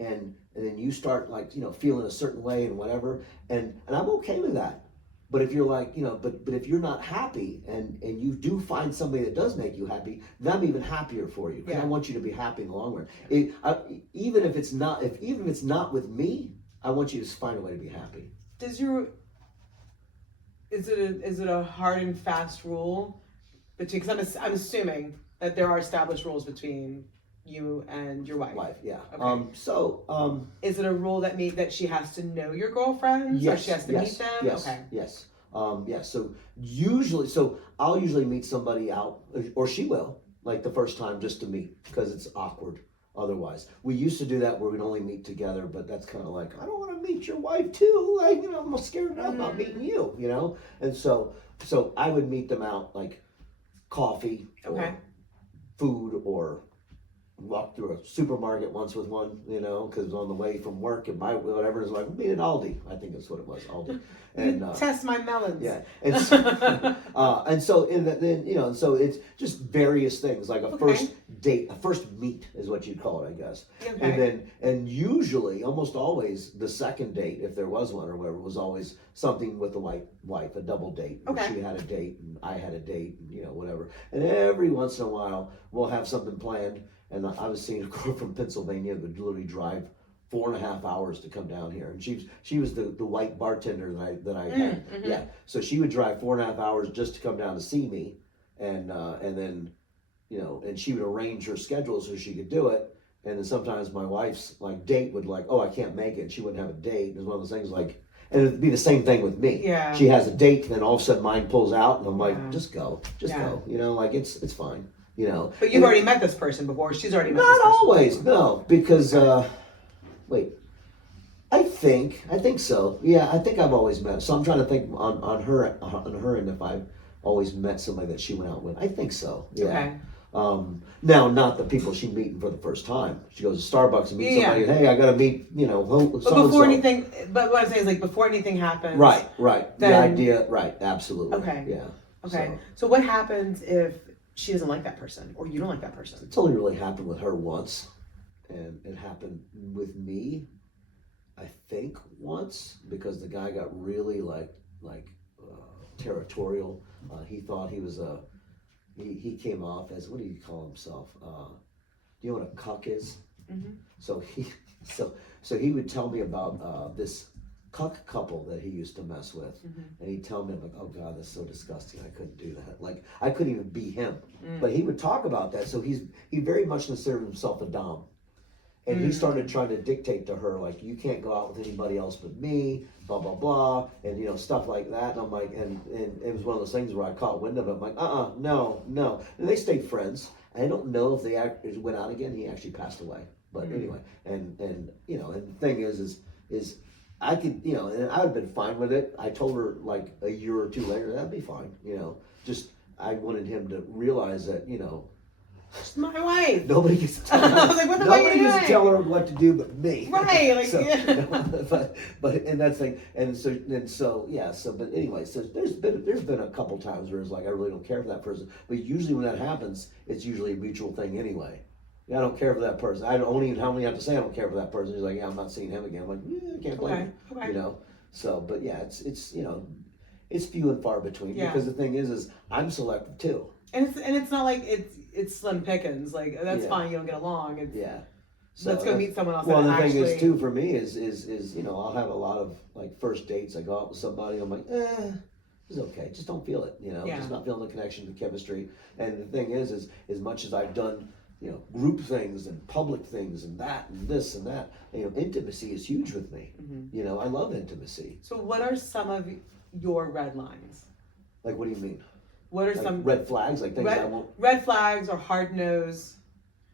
And then you start like, feeling a certain way and whatever, and I'm okay with that. But if you're like, but if you're not happy and you do find somebody that does make you happy, then I'm even happier for you, because I want you to be happy in the long run. Even if it's not with me, I want you to find a way to be happy. Is it a hard and fast rule between? Because I'm assuming that there are established rules between you and your wife. Yeah. Okay. Is it a rule that she has to know your girlfriends? Yes. Or she has to meet them? Yes. Okay. Yes. So I'll usually meet somebody out, or she will, like the first time, just to meet, because it's awkward otherwise. We used to do that where we'd only meet together, but that's kind of like, I don't want to meet your wife too. Like, I'm scared enough about meeting you, And so I would meet them out, like coffee or food, or walked through a supermarket once with one, because on the way from work and whatever, is like, meet at Aldi. I think that's what it was, Aldi. And test my melons. Yeah, and so so it's just various things, like a first date, a first meet is what you'd call it, I guess. Okay. And usually, almost always, the second date, if there was one or whatever, was always something with the wife, a double date. Okay. She had a date and I had a date, and whatever. And every once in a while, we'll have something planned. And I was seeing a girl from Pennsylvania that would literally drive 4.5 hours to come down here, and she was the white bartender that I had. Yeah, so she would drive 4.5 hours just to come down to see me, and then and she would arrange her schedule so she could do it. And then sometimes my wife's date would I can't make it, and she wouldn't have a date. It was one of those things and it'd be the same thing with me. Yeah, she has a date, and then all of a sudden mine pulls out, and I'm like, just go, go. It's fine. But you've already met this person before. She's already met this person. Not always, no, because wait, I think so. Yeah, I think I've always met. So I'm trying to think on her end if I've always met somebody that she went out with. I think so. Yeah. Okay. Now, not the people she's meeting for the first time. She goes to Starbucks and meets somebody. Hey, I got to meet, But before anything, but what I'm saying is before anything happens. Right. Then, the idea, right? Absolutely. Okay. Yeah. Okay. So what happens if she doesn't like that person, or you don't like that person? It's only really happened with her once, and it happened with me, I think, once, because the guy got really territorial. He thought he was he came off as, what do you call himself? Do you know what a cuck is? Mm-hmm. So he would tell me about this cuck couple that he used to mess with, and he'd tell me, I'm like, oh God, that's so disgusting. I couldn't do that. I couldn't even be him. But he would talk about that. So he very much considered himself a dom, and he started trying to dictate to her, you can't go out with anybody else but me, blah blah blah, and stuff like that. And I'm like, and it was one of those things where I caught wind of it. I'm like, no. And they stayed friends. I don't know if they actually went out again. He actually passed away. But anyway, and the thing is I could, and I would have been fine with it. I told her a year or two later, that'd be fine. Just I wanted him to realize that, she's my wife. Nobody gets to tell her. Nobody gets to tell her what to do but me. Right. But and that's thing, but anyway, so there's been a couple times where it's I really don't care for that person. But usually when that happens, it's usually a mutual thing anyway. I don't care for that person. I don't even how many have to say I don't care for that person. He's like, yeah, I'm not seeing him again. I'm like, I can't blame you. Okay. So, but yeah, it's few and far between, because the thing is I'm selective too. And it's not like it's slim pickings. That's fine. You don't get along. So let's go meet someone else. Well, the thing is too for me is I'll have a lot of first dates. I go out with somebody. I'm like, it's okay. Just don't feel it. Just not feeling the connection, the chemistry. And the thing is as much as I've done group things and public things and that and this and that, intimacy is huge with me. I love intimacy. So what are some of your red lines? What do you mean? What are some red flags? Things I won't. Red flags or hard nose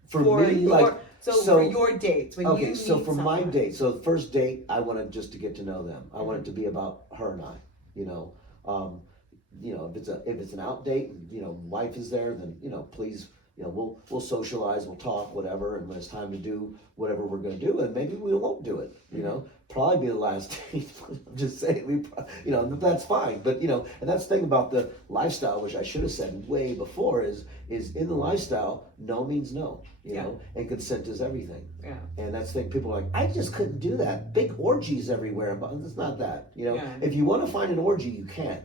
for me. For your dates when you meet for my date, so the first date, I wanted just to get to know them. I want it to be about her and I. If it's an out date, wife is there, then please we'll socialize, we'll talk, whatever, and when it's time to do whatever we're going to do, and maybe we won't do it. Probably be the last date. I'm just saying, that's fine. But and that's the thing about the lifestyle, which I should have said way before, is in the lifestyle, no means no. And consent is everything. Yeah. And that's the thing. People are like, I just couldn't do that. Big orgies everywhere, but it's not that. If you want to find an orgy, you can.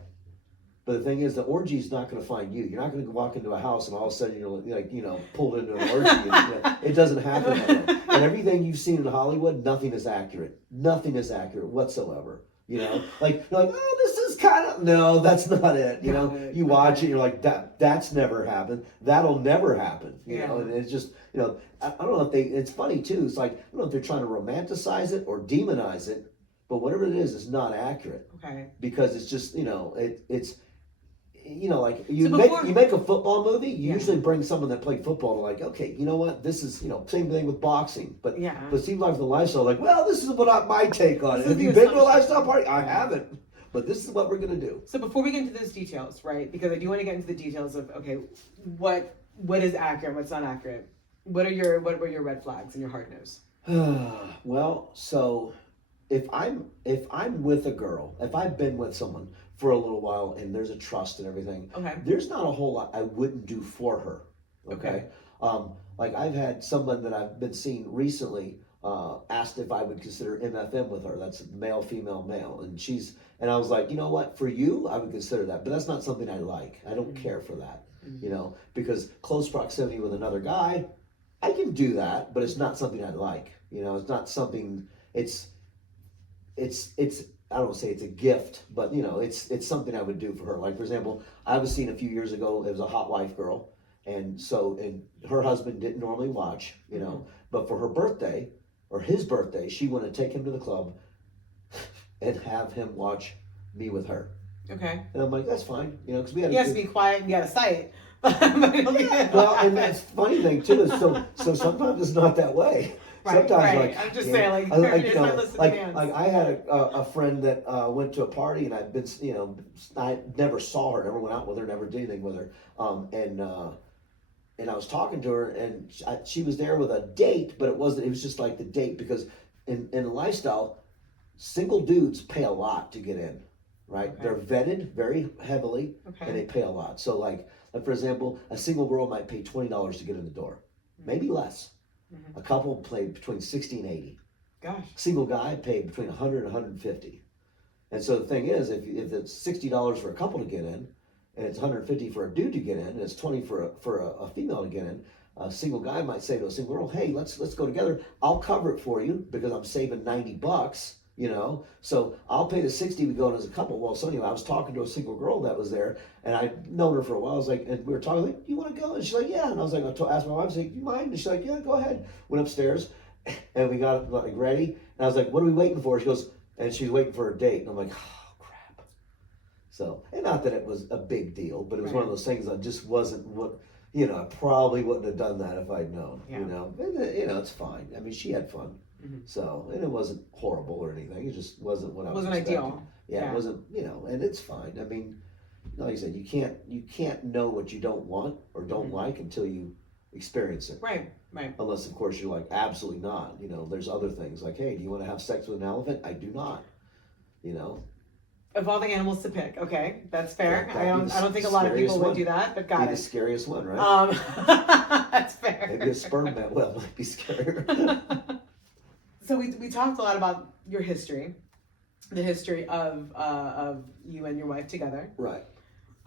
But the thing is, the orgy is not going to find you. You're not going to walk into a house and all of a sudden you're pulled into an orgy. It doesn't happen that way. And everything you've seen in Hollywood, nothing is accurate. Nothing is accurate whatsoever. Like you're like, oh, this is kind of, no, that's not it. You watch it, you're like, that's never happened. That'll never happen. And it's just, I don't know if it's funny too. It's like, I don't know if they're trying to romanticize it or demonize it, but whatever it is, it's not accurate. Okay. Because it's just, it's. Like you make a football movie, you usually bring someone that played football to like, okay, you know what, this is, same thing with boxing. But it seems like the lifestyle, like, well, this is what my take on it. Have you been to a lifestyle party? I haven't. But this is what we're going to do. So before we get into those details, right, because I do want to get into the details of, okay, what is accurate, what's not accurate? What were your red flags and your hard nose? Well, so if I'm with a girl, if I've been with someone for a little while and there's a trust and everything, there's not a whole lot I wouldn't do for her. Okay. Like I've had someone that I've been seeing recently asked if I would consider MFM with her. That's male, female, male. And I was like, you know what, for you, I would consider that, but that's not something I like. I don't care for that, because close proximity with another guy, I can do that, but it's not something I'd like. It's not something, it's I don't want to say it's a gift, but it's something I would do for her. Like, for example, I was seeing a few years ago, it was a hot wife girl, and her husband didn't normally watch, but for her birthday or his birthday, she wanted to take him to the club and have him watch me with her. Okay. And I'm like, that's fine, because we had. He has to be quiet and get a sight. Well, and that's the funny thing too is so sometimes it's not that way. Sometimes, like, I'm just saying, like I had a friend that went to a party, and I've been, I never saw her, never went out with her, never did anything with her, and I was talking to her, and she was there with a date, but it was just like the date, because in the lifestyle, single dudes pay a lot to get in, right? Okay. They're vetted very heavily, and they pay a lot. So like for example, a single girl might pay $20 to get in the door, maybe less. A couple paid between $60 and $80. Gosh. Single guy paid between $100 and $150. And so the thing is, if it's $60 for a couple to get in, and it's $150 for a dude to get in, and it's $20 for a female to get in, a single guy might say to a single girl, "Hey, let's go together. I'll cover it for you because I'm saving $90. So I'll pay the $60 to go in as a couple." Well, so anyway, I was talking to a single girl that was there, and I'd known her for a while. I was like, and we were talking, like, "You want to go?" And she's like, "Yeah." And I was like, I asked my wife, I was like, "You mind?" And she's like, "Yeah, go ahead." Went upstairs, and we got like ready. And I was like, "What are we waiting for?" She goes, and she's waiting for a date. And I'm like, oh crap. So, and not that it was a big deal, but it was one of those things that just wasn't what. I probably wouldn't have done that if I'd known. And, it's fine. I mean, she had fun. So, and it wasn't horrible or anything. It just wasn't what I was expecting. Ideal. Yeah, it wasn't, and it's fine. I mean, like I said, you can't know what you don't want or don't like until you experience it. Right. Unless, of course, you're like, absolutely not. There's other things like, hey, do you want to have sex with an elephant? I do not. Of all the animals to pick, okay, that's fair. Yeah, I don't think a lot of people would do that, but got it. The scariest one, right? That's fair. Maybe a sperm whale might be scarier. So we talked a lot about your history, the history of you and your wife together. Right.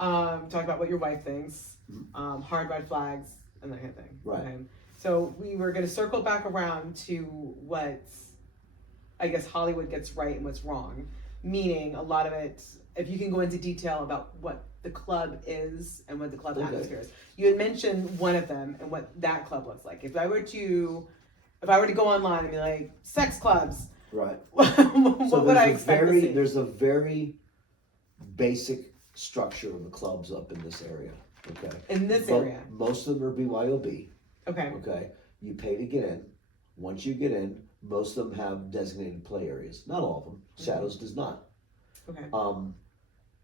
Talked about what your wife thinks, hard red flags, and that kind of thing. Right. Okay. So we were going to circle back around to what I guess Hollywood gets right and what's wrong. Meaning a lot of it, if you can go into detail about what the club is and what the club atmosphere is. You had mentioned one of them and what that club looks like. If I were to go online and be like, sex clubs. Right. What would I expect to see? There's a very basic structure of the clubs up in this area. Okay. In this area? Most of them are BYOB. Okay. Okay. You pay to get in. Once you get in, most of them have designated play areas. Not all of them. Shadows does not. Okay.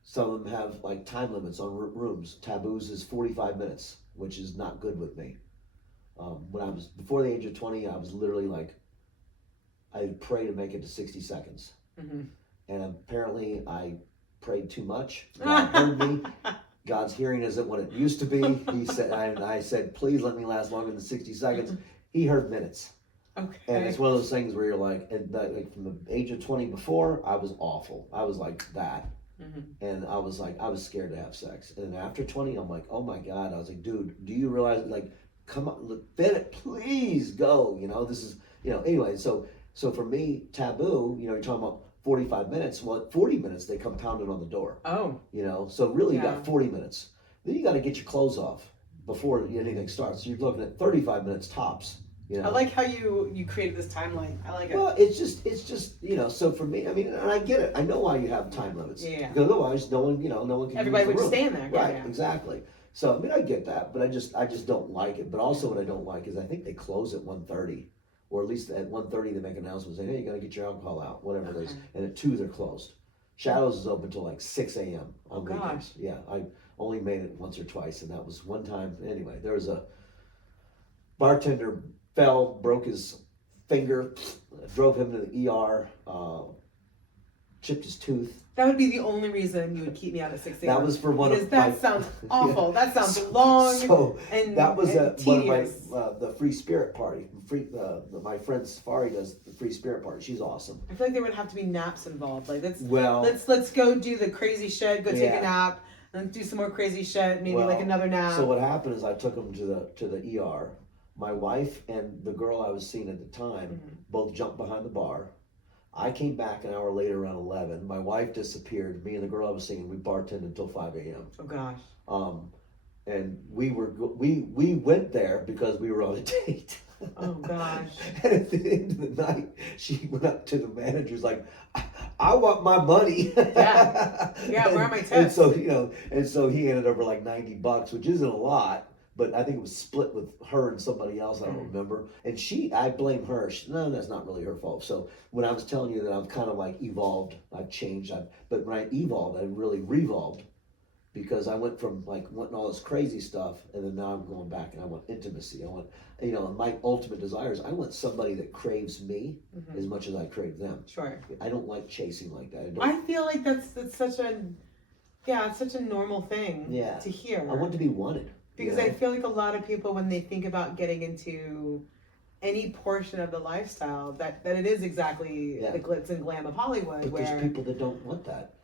Some of them have like time limits on rooms. Taboos is 45 minutes. which is not good with me. When I was before the age of 20, I was literally like, I'd pray to make it to 60 seconds. Mm-hmm. And apparently I prayed too much. God heard me. God's hearing isn't what it used to be. He said, I said, please let me last longer than 60 seconds. He heard minutes. Okay. And it's one of those things where you're like from the age of 20 before, I was awful. I was like that. Mm-hmm. And I was scared to have sex. And after 20, I'm like, oh my God. I was like, dude, do you realize, like, come on, look, Bennett, please go. This is, anyway. So for me, taboo, you're talking about 45 minutes. Well, at 40 minutes, they come pounding on the door. Oh. So really you got 40 minutes. Then you got to get your clothes off before anything starts. So you're looking at 35 minutes tops. I like how you created this timeline. I like it. Well, it's just so for me, I mean, and I get it. I know why you have time limits. Yeah. Because otherwise, no one can. Everybody would stay in there. Right. Yeah. Exactly. So I mean, I get that, but I just don't like it. But also, what I don't like is I think they close at 1:30, or at least at 1:30 they make announcements saying, "Hey, you got to get your alcohol out," whatever it is. And at 2 they're closed. Shadows is open till like 6 a.m. on weekends. Yeah, I only made it once or twice, and that was one time. Anyway, there was a bartender. Fell, broke his finger, drove him to the ER, chipped his tooth. That would be the only reason you would keep me out at 6 a.m. That was for one of that sounds awful. Yeah. That sounds long. So and that was one tedious. of the free spirit party. My friend Safari does the free spirit party. She's awesome. I feel like there would have to be naps involved. Like let's go do the crazy shit. Go take a nap and do some more crazy shit. Maybe like another nap. So what happened is I took him to the ER. My wife and the girl I was seeing at the time both jumped behind the bar. I came back an hour later around 11. My wife disappeared. Me and the girl I was seeing, we bartended until 5 a.m. Oh gosh. And we went there because we were on a date. Oh gosh. And at the end of the night, she went up to the manager's like, I want my money. Yeah. Where are my tips? And so he ended over like $90, which isn't a lot. But I think it was split with her and somebody else. I don't remember. And I blame her. No, that's not really her fault. So when I was telling you that I've kind of like evolved, I've changed. But when I evolved, I really revolved because I went from like wanting all this crazy stuff, and then now I'm going back and I want intimacy. I want, my ultimate desire is I want somebody that craves me as much as I crave them. Sure. I don't like chasing like that. I feel like that's such a, it's such a normal thing to hear. I want to be wanted. Because I feel like a lot of people, when they think about getting into any portion of the lifestyle, that it is exactly the glitz and glam of Hollywood. But there's people that don't want that.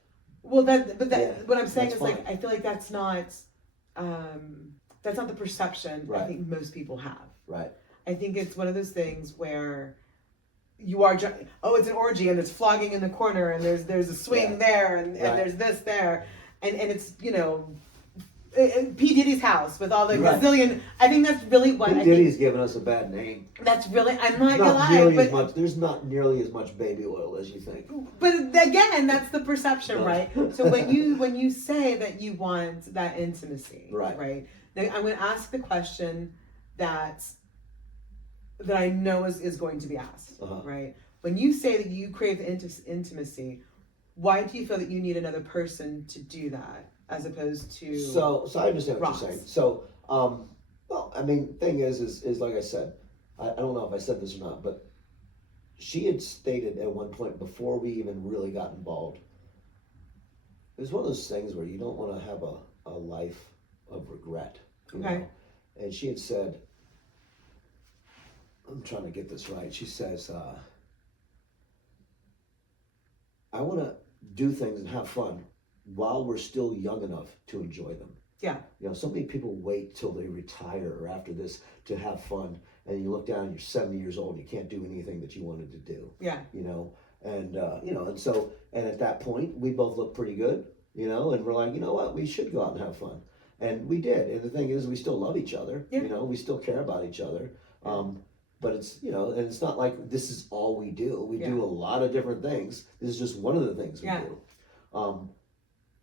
Well, what I'm saying is fine. Like I feel like that's not the perception I think most people have. Right. I think it's one of those things where you are it's an orgy and there's flogging in the corner and there's a swing there and there's this there and it's P. Diddy's house with all the gazillion. I think that's really what P. Diddy's given us a bad name. That's really, I'm not gonna lie. There's not nearly as much baby oil as you think. But again, that's the perception, right? So when you say that you want that intimacy, right? Now I'm going to ask the question that I know is going to be asked, right? When you say that you crave intimacy, why do you feel that you need another person to do that? As opposed to so I understand what you're saying. So well, I mean, thing is like I said, I don't know if I said this or not, but she had stated at one point before we even really got involved, it was one of those things where you don't want to have a life of regret. You know? And she had said, I'm trying to get this right. She says, I want to do things and have fun while we're still young enough to enjoy them. Yeah. So many people wait till they retire or after this to have fun, and you look down and you're 70 years old and you can't do anything that you wanted to do. Yeah. And at that point we both look pretty good, and we're like, you know what, we should go out and have fun. And we did. And the thing is, we still love each other. Yeah. We still care about each other. But it's, and it's not like this is all we do. We do a lot of different things. This is just one of the things we do.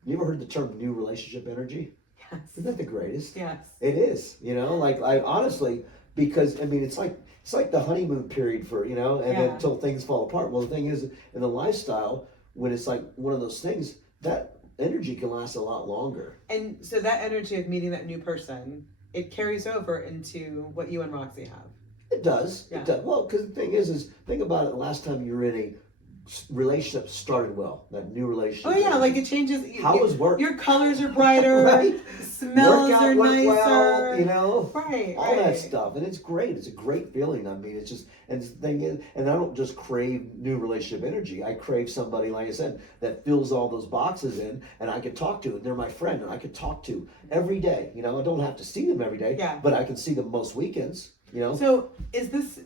You ever heard the term new relationship energy? Yes. Isn't that the greatest? Yes. It is, like I honestly, because I mean, it's like the honeymoon period for, and then until things fall apart. Well, the thing is, in the lifestyle, when it's like one of those things, that energy can last a lot longer. And so that energy of meeting that new person it carries over into what you and Roxy have. It does. Yeah. It does. Well, because the thing is think about it. The last time you were in a relationship started well, that new relationship. Oh yeah, like it changes. How was work? Your colors are brighter. Right? Smells Workout are went nicer. well, you know. Right. All that stuff, and it's great. It's a great feeling. I mean, it's just, and the thing is, and I don't just crave new relationship energy. I crave somebody, like I said, that fills all those boxes in, and I could talk to, and they're my friend, and I could talk to every day. You know, I don't have to see them every day, but I can see them most weekends. You know. So is this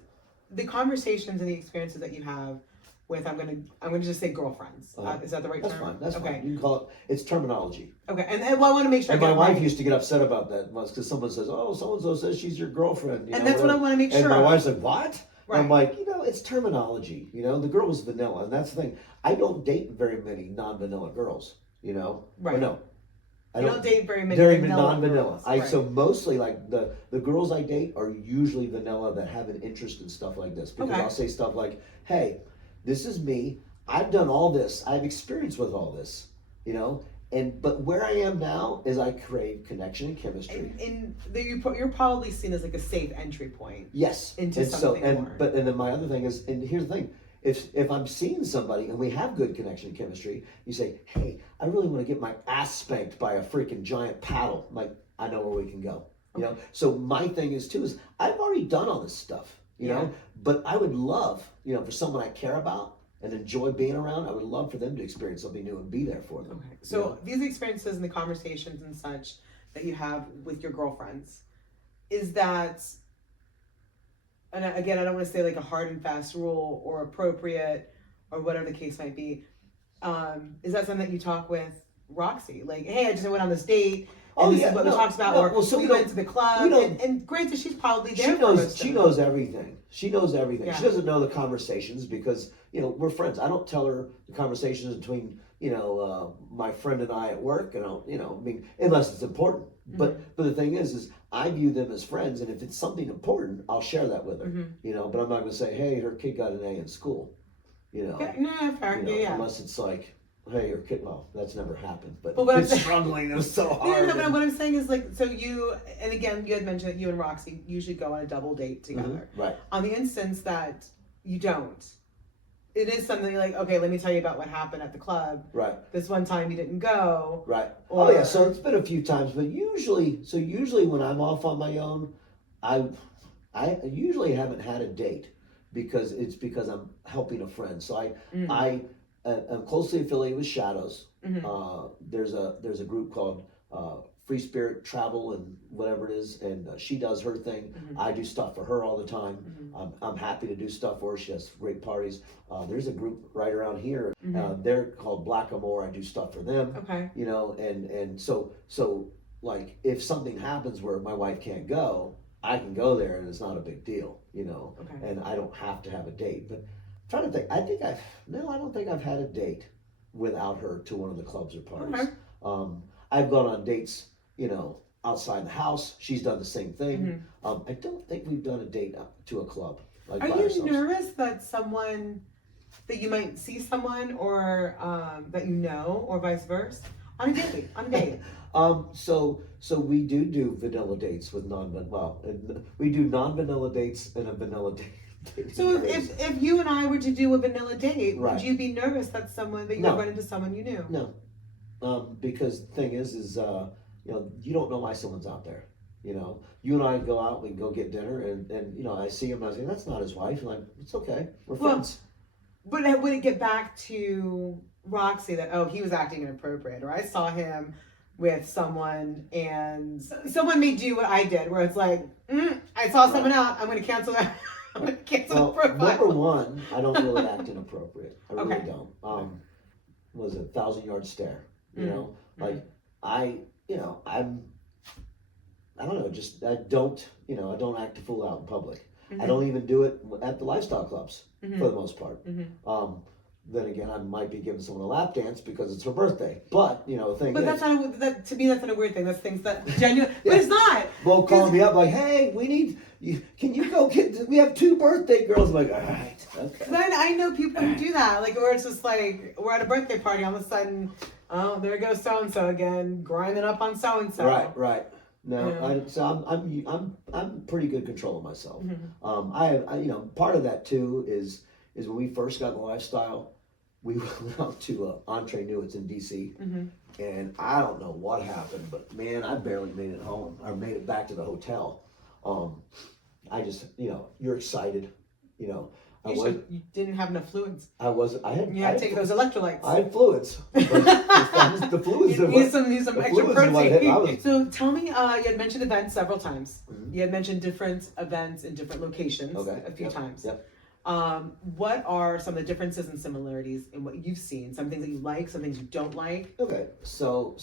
the conversations and the experiences that you have with I'm gonna just say girlfriends? Is that the right term? That's fine. That's fine. You can call it. It's terminology. Okay, and well, I want to make sure. And my wife used to get upset about that once because someone says, "Oh, so and so says she's your girlfriend," and that's what I want to make sure. And my wife's like, "What?" Right. I'm like, it's terminology. The girl was vanilla, and that's the thing. I don't date very many non-vanilla girls. Right? Or no. I don't date very many non-vanilla. So mostly like the girls I date are usually vanilla that have an interest in stuff like this because I'll say stuff like, "Hey, this is me. I've done all this. I have experience with all this, but where I am now is I crave connection and chemistry. And you're probably seen as like a safe entry point. Yes. Into something more. And then my other thing is, and here's the thing, if I'm seeing somebody and we have good connection and chemistry, you say, "Hey, I really want to get my ass spanked by a freaking giant paddle." I'm like, I know where we can go. So my thing is I've already done all this stuff. But I would love, for someone I care about and enjoy being around, I would love for them to experience something new and be there for them. Okay. So these experiences and the conversations and such that you have with your girlfriends, is that, and again, I don't want to say like a hard and fast rule or appropriate or whatever the case might be, is that something that you talk with Roxy? Like, "Hey, I just went on this date. And this is what we talked about." We went to the club. And granted, she's probably there. She knows everything. She knows everything. Yeah. She doesn't know the conversations because, we're friends. I don't tell her the conversations between, my friend and I at work. Unless it's important. Mm-hmm. But the thing is I view them as friends. And if it's something important, I'll share that with her. Mm-hmm. But I'm not going to say, "Hey, her kid got an A in school." Yeah, no, fair. Unless it's like, "Hey, your kid," well, that's never happened, but it's struggling. It was so hard. No, but what I'm saying is like, so you, and again, you had mentioned that you and Roxy usually go on a double date together. Mm-hmm. Right. On the instance that you don't, it is something like, "Okay, let me tell you about what happened at the club. Right. This one time you didn't go." Right. So it's been a few times, but usually when I'm off on my own, I usually haven't had a date because I'm helping a friend. So I'm closely affiliated with Shadows. Mm-hmm. There's a group called Free Spirit Travel and whatever it is, and she does her thing. Mm-hmm. I do stuff for her all the time. Mm-hmm. I'm happy to do stuff for her. She has great parties. There's a group right around here. Mm-hmm. They're called Blackamore. I do stuff for them. Okay. And so like if something happens where my wife can't go, I can go there and it's not a big deal. Okay. And I don't have to have a date, but. Trying to think. I don't think I've had a date without her to one of the clubs or parties. Okay. I've gone on dates, outside the house. She's done the same thing. Mm-hmm. I don't think we've done a date to a club. Like Are you nervous that you might see someone or that or vice versa on a date? So we do vanilla dates with we do non-vanilla dates and a vanilla date. So if you and I were to do a vanilla date, would you be nervous that you would run into someone you knew? No, because the thing is you don't know why someone's out there. You and I go out, we go get dinner, and I see him, and I say, "That's not his wife." And I'm like, "It's okay, we're friends." But would it get back to Roxy that he was acting inappropriate, or I saw him with someone and someone may do what I did, where it's like, I saw someone out, I'm going to cancel that. Number one, I don't really act inappropriate. I really don't. Was a 1,000-yard stare. Like I'm. I don't know. Just I don't act a fool out in public. Mm-hmm. I don't even do it at the lifestyle clubs for the most part. Mm-hmm. Then again, I might be giving someone a lap dance because it's her birthday. But the thing is, to me, that's not a weird thing. That's things that genuine. But it's not. Well, calling me up like, "Hey, we need you. Can you go get? We have 2 birthday girls." I'm like, "All right, okay." Then I know people who do that. Like, where it's just like we're at a birthday party, all of a sudden, there goes so and so again, grinding up on so and so. Right. No. So I'm pretty good control of myself. Mm-hmm. I you know, part of that too is when we first got in the lifestyle, we went out to Entree New. It's in DC, and I don't know what happened, but man, I barely made it home. I made it back to the hotel. I just, you know, you're excited, you know. You didn't have enough fluids. I had to take those electrolytes. I had fluids. But the fluids. You need some extra protein. So tell me, you had mentioned events several times. You had mentioned different events in different locations a few times. Yep. What are some of the differences and similarities in what you've seen? Some things that you like, some things you don't like? Okay, so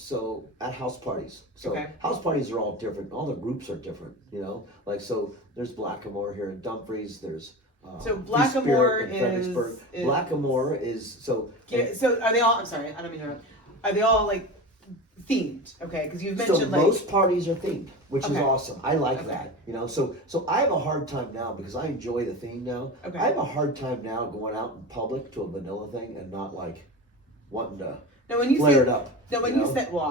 at house parties. So house parties are all different. All the groups are different, you know? Like, so there's Blackamoor here in Dumfries. There's so Blackamoor is Blackamoor is so. So are they all? I'm sorry, I don't mean to interrupt. Are they all like themed? Okay, because you've mentioned most parties are themed, which is awesome. I like that. You know, so I have a hard time now because I enjoy the theme now. I have a hard time now going out in public to a vanilla thing and not like wanting to flare it up. No, when you said, well,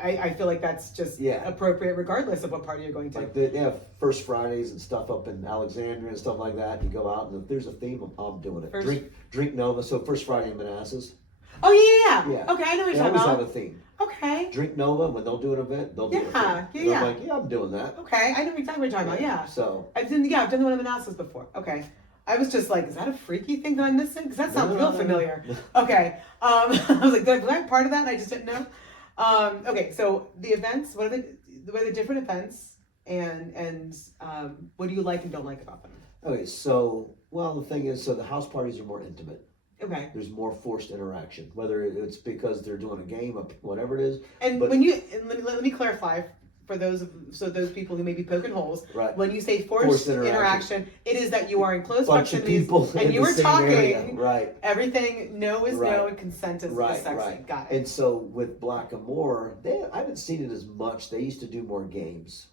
I feel like that's just appropriate regardless of what party you're going to. Like they have First Fridays and stuff up in Alexandria and stuff like that. You go out and if there's a theme, I'm doing it. Drink Nova. So First Friday in Manassas. Oh yeah. Okay, I know what you're talking about. They always have a theme. Okay. Drink Nova, when they'll do an event, they'll do a theme. I'm like, I'm doing that. Okay, I know exactly what you're talking about. Yeah. So I've done the one in Manassas before. Okay. I was just like, is that a freaky thing that I'm missing? Because that sounds real familiar. Okay. I was like, was I part of that? And I just didn't know. Okay, so the events, what are the different events, and what do you like and don't like about them? Okay, so the thing is, the house parties are more intimate. Okay. There's more forced interaction, whether it's because they're doing a game or whatever it is. And let me clarify for those people who may be poking holes. Right. When you say forced interaction, it is that you are in close proximity and you are talking. Area. Right. Everything no is no and consent is sexy. Right. Got it. And so with Blackamoor, I haven't seen it as much. They used to do more games.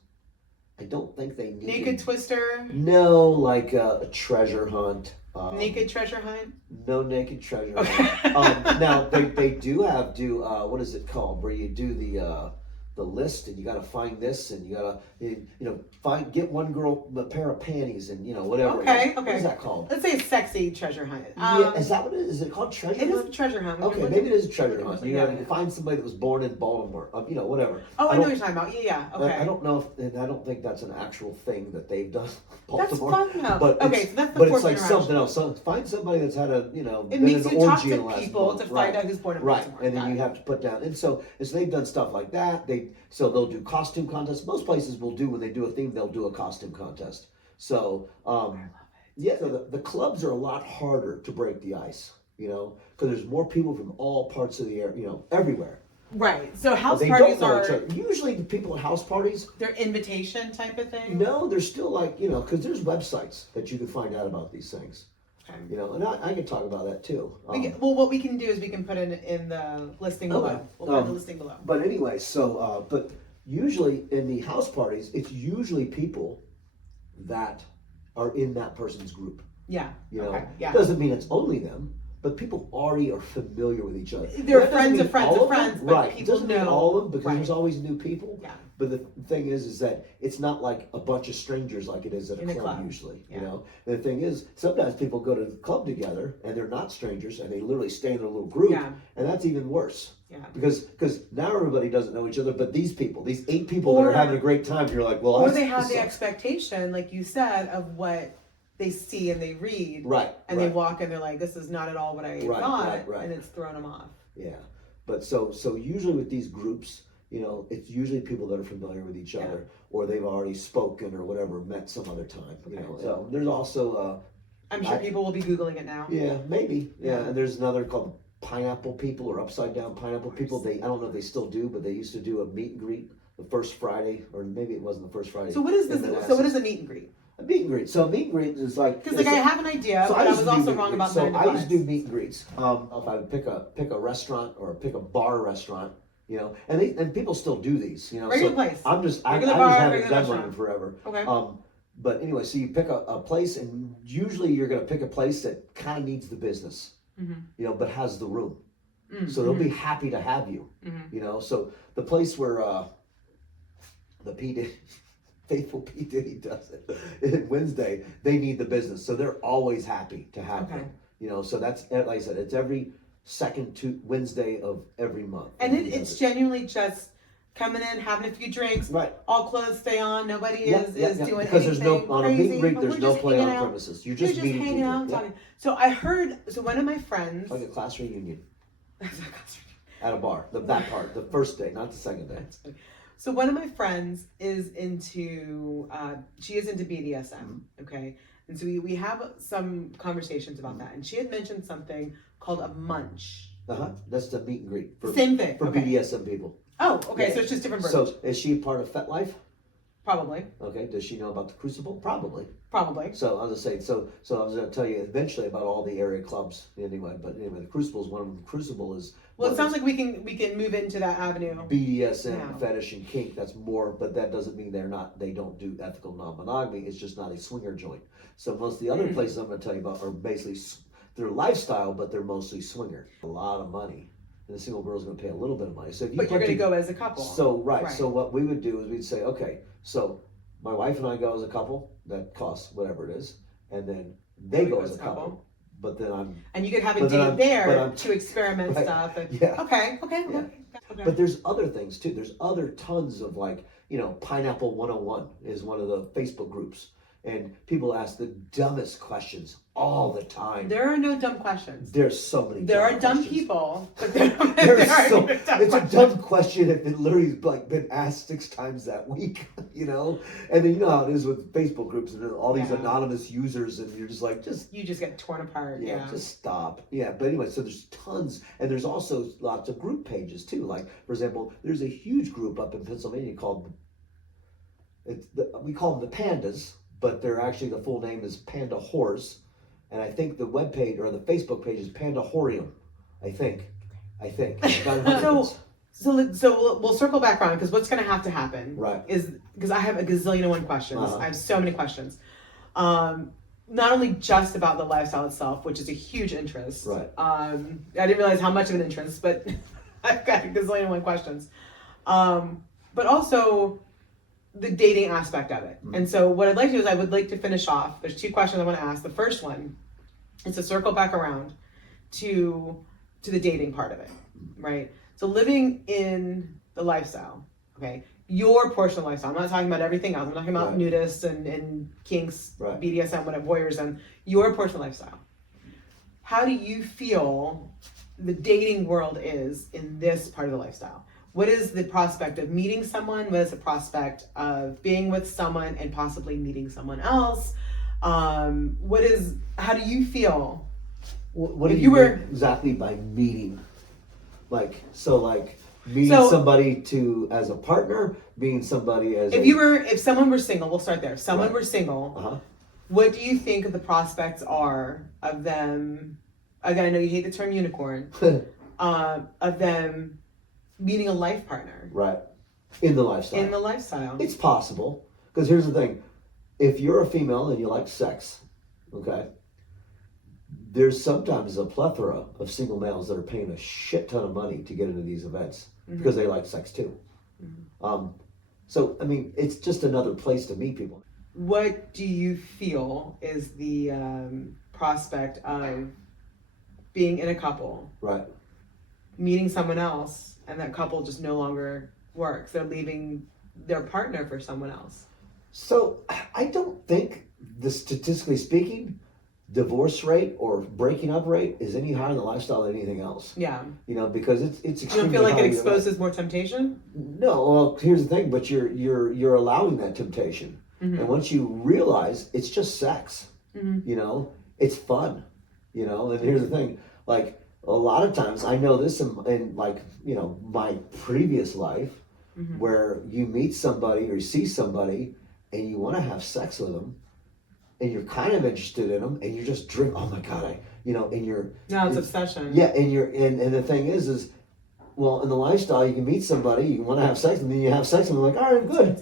I don't think they need Naked Twister. No, like a treasure hunt. Naked treasure hunt? No naked treasure hunt. Now they do what is it called? Where you do the list and you got to find this and you got to get one girl a pair of panties and whatever. Okay. What is that called? Let's say it's sexy treasure hunt. Is that what it is? Is it called treasure hunt? It is a treasure hunt. Okay, maybe it is a treasure hunt. You find somebody that was born in Baltimore. Whatever. Oh, I know what you're talking about. Yeah. Okay. I don't know and I don't think that's an actual thing that they've done. Baltimore. That's fun now. But so that's the it's like something else. So find somebody that's had it been makes an you talk orgy in to the last people month. to find out who's born in Baltimore. And then you have to put down. And so they've done stuff like that. So they'll do costume contests. Most places will do when they do a theme, they'll do a costume contest. So so the clubs are a lot harder to break the ice, because there's more people from all parts of the area, everywhere. Right. So house parties are usually the people at house parties. They're invitation type of thing. No, they're still like because there's websites that you can find out about these things. Okay. And I can talk about that too. What we can do is we can put in the listing below. We'll put the listing below. But anyway, but usually in the house parties, it's usually people that are in that person's group. Yeah. Doesn't mean it's only them, but people already are familiar with each other. They're friends of friends of friends, but right. People it doesn't mean all of them because there's always new people. Yeah. But the thing is that it's not like a bunch of strangers like it is at a club usually. And the thing is, sometimes people go to the club together and they're not strangers and they literally stay in a little group, and that's even worse. Yeah. Because now everybody doesn't know each other, but these 8 people that are having a great time, you're like, well, or they have the expectation, like you said, of what they see and they read, and they walk and they're like, this is not at all what I thought, and it's thrown them off. Yeah, but so usually with these groups, it's usually people that are familiar with each other, or they've already spoken or whatever, met some other time. So there's also I'm sure people will be Googling it now. Yeah, maybe. Yeah, and there's another called Pineapple People or Upside Down Pineapple People. I don't know if they still do, but they used to do a meet and greet the first Friday, or maybe it wasn't the first Friday. So what is this? So what is a meet and greet? A meet and greet. So a meet and greet is like because I have an idea, but I was also wrong about so I used to do meet and greets. If I would pick a restaurant or pick a bar restaurant, and people still do these, Regular place. I just haven't done one in forever. Okay. But anyway, so you pick a place, and usually you're going to pick a place that kind of needs the business, but has the room. So they'll be happy to have you, So the place where the P. Diddy, faithful P. Diddy does it. Wednesday, they need the business. So they're always happy to have them. You know, so that's, like I said, it's every second Wednesday of every month. And it's genuinely just coming in, having a few drinks, right? All clothes stay on, nobody is doing because anything there's no on crazy, a meet and greet, there's no play on premises. You're just meeting hanging people. out, talking. So I heard, one of my friends, like a class reunion at a bar. That part, the first day, not the second day. So one of my friends is into, she is into BDSM, okay? And so we have some conversations about that. And she had mentioned something called a munch. That's the meet and greet. Same thing. For BDSM people. Oh, okay. Yeah. So it's just different versions. So is she part of FetLife? Probably. Okay. Does she know about the Crucible? Probably. So I was gonna say, so I was gonna tell you eventually about all the area clubs anyway. But anyway, the Crucible is one of them. The Crucible is. Well, it sounds like we can move into that avenue. BDSM, fetish, and kink. That's more, but that doesn't mean they don't do ethical non-monogamy. It's just not a swinger joint. So most of the other places I'm gonna tell you about are basically their lifestyle, but they're mostly swinger. A lot of money. And the single girl's going to pay a little bit of money. So if you but you're going to go as a couple. So, right. So what we would do is we'd say, okay, so my wife and I go as a couple. That costs whatever it is. And then they go as a couple. But then And you could have a date there to experiment stuff. And, Okay. But there's other things too. There's other tons of Pineapple 101 is one of the Facebook groups. And people ask the dumbest questions all the time. There are no dumb questions. There's so many. There are dumb people, but it's a dumb question if it literally been asked 6 times that week, And then you know how it is with Facebook groups and all these anonymous users, and you're just like, you just get torn apart. Just stop. But anyway, so there's tons, and there's also lots of group pages too. Like for example, there's a huge group up in Pennsylvania called we call them the Pandas. But they're actually, the full name is Panda Horse. And I think the webpage or the Facebook page is Panda Horium. I think. So we'll circle back around because what's going to have to happen is, because I have a gazillion and one questions. I have so many questions. Not only just about the lifestyle itself, which is a huge interest. I didn't realize how much of an interest, but I've got a gazillion and one questions. But also the dating aspect of it. And so what I'd like to do is I would like to finish off. There's 2 questions I want to ask. The first one is to circle back around to the dating part of it, right? So living in the lifestyle, okay? Your portion of the lifestyle. I'm not talking about everything else. I'm talking about nudists and kinks, BDSM, whatever, voyeurs, and your portion of the lifestyle. How do you feel the dating world is in this part of the lifestyle? What is the prospect of meeting someone? What is the prospect of being with someone and possibly meeting someone else? How do you feel? What do you mean exactly by meeting? Meeting somebody as a partner, meeting somebody as if someone were single, we'll start there. If someone were single, what do you think the prospects are of them? Again, I know you hate the term unicorn, of them meeting a life partner. In the lifestyle. It's possible. Because here's the thing. If you're a female and you like sex, okay, there's sometimes a plethora of single males that are paying a shit ton of money to get into these events because they like sex too. So, I mean, it's just another place to meet people. What do you feel is the prospect of being in a couple, meeting someone else, and that couple just no longer works? They're leaving their partner for someone else. So I don't think, statistically speaking, divorce rate or breaking up rate is any higher in the lifestyle than anything else. Because it's extremely. You don't feel like it exposes more temptation? No. Well, here's the thing. But you're allowing that temptation, and once you realize it's just sex, it's fun, And here's the thing, a lot of times, I know this in my previous life, where you meet somebody or you see somebody and you want to have sex with them, and you're kind of interested in them, and you're just drink. Oh my God, and you're. No, it's obsession. Yeah, and the thing is, well, in the lifestyle, you can meet somebody, you want to have sex, and then you have sex, and they're like, all right, good,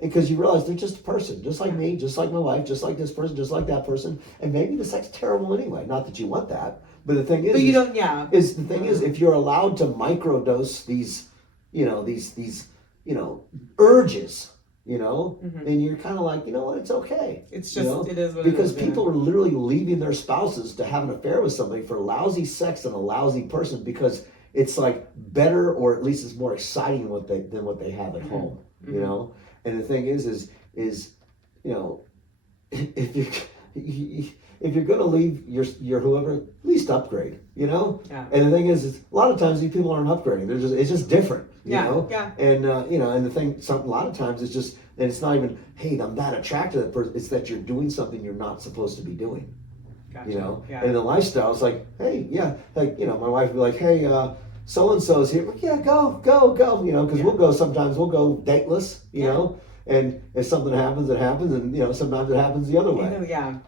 because you realize they're just a person, just like me, just like my wife, just like this person, just like that person, and maybe the sex is terrible anyway. Not that you want that. But the thing is, but you don't, the thing is, if you're allowed to microdose these, these urges, and you're kind of like, you know what, it's okay. It's just, it is what because it is. People are literally leaving their spouses to have an affair with somebody for lousy sex and a lousy person because it's like better, or at least it's more exciting than what they have at home, And the thing is if you're gonna leave your whoever, at least upgrade, Yeah. And the thing is a lot of times these people aren't upgrading. It's just different, you know. Yeah. And and the thing, a lot of times it's just, and it's not even, hey, I'm that attracted to that person. It's that you're doing something you're not supposed to be doing. Gotcha. Yeah. And the lifestyle is like, hey, yeah, like my wife would be like, hey, so and so's here. But yeah, go, because we'll go sometimes. We'll go dateless, you know. And if something happens, it happens, and sometimes it happens the other way. Yeah.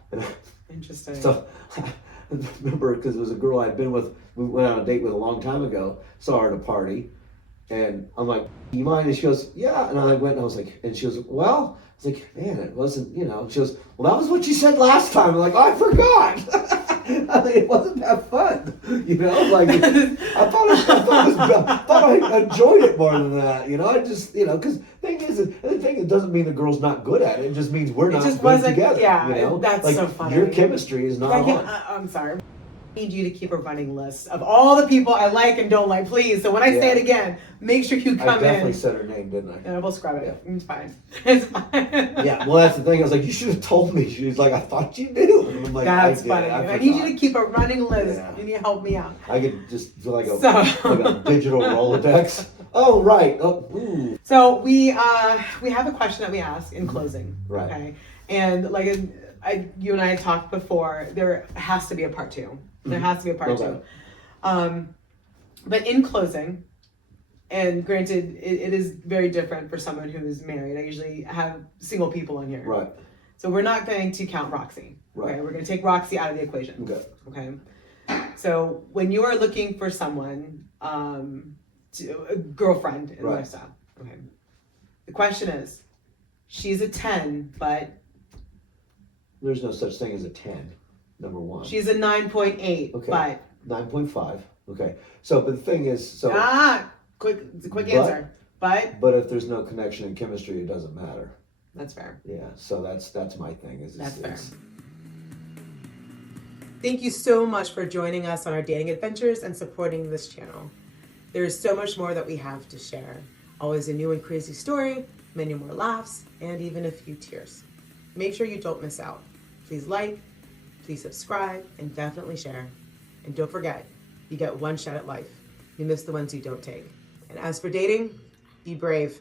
Interesting. So I remember, because it was a girl I'd been with, we went on a date with a long time ago, saw her at a party, and I'm like, you mind? And she goes, yeah. And I went and I was like, and she goes, well, I was like, man, it wasn't, she goes, well, that was what you said last time. I'm like, oh, I forgot. I mean, it wasn't that fun, like, I thought I enjoyed it more than that, I just, because the thing, it doesn't mean the girl's not good at it. It just means we're not good together. Yeah, that's like, so funny. Your chemistry is not on. I'm sorry. I need you to keep a running list of all the people I like and don't like, please. So when I say it again, make sure you come in. I definitely said her name, didn't I? Yeah, we'll scrub it. Yeah. It's fine. It's fine. Yeah, well, that's the thing. I was like, you should have told me. She was like, I thought you knew. And I'm like, that's funny. I need you to keep a running list. Yeah. You need to help me out. I could just do like a digital Rolodex. Oh, right. Oh, ooh. So we have a question that we ask in closing. Right. Okay. And like you and I had talked before, there has to be a part 2. There has to be a part 2. But in closing, and granted, it is very different for someone who's married. I usually have single people on here. Right. So we're not going to count Roxy. Right. Okay? We're going to take Roxy out of the equation. Okay. So when you are looking for someone, a girlfriend in lifestyle, okay. The question is, she's a 10, but there's no such thing as a 10. Number one. She's a 9.8. Okay. But 9.5. Okay. So, but the thing is, quick answer. But if there's no connection and chemistry, it doesn't matter. That's fair. Yeah. So that's my thing. That's fair. Thank you so much for joining us on our dating adventures and supporting this channel. There is so much more that we have to share. Always a new and crazy story, many more laughs, and even a few tears. Make sure you don't miss out. Please like, please subscribe, and definitely share. And don't forget, you get one shot at life. You miss the ones you don't take. And as for dating, be brave.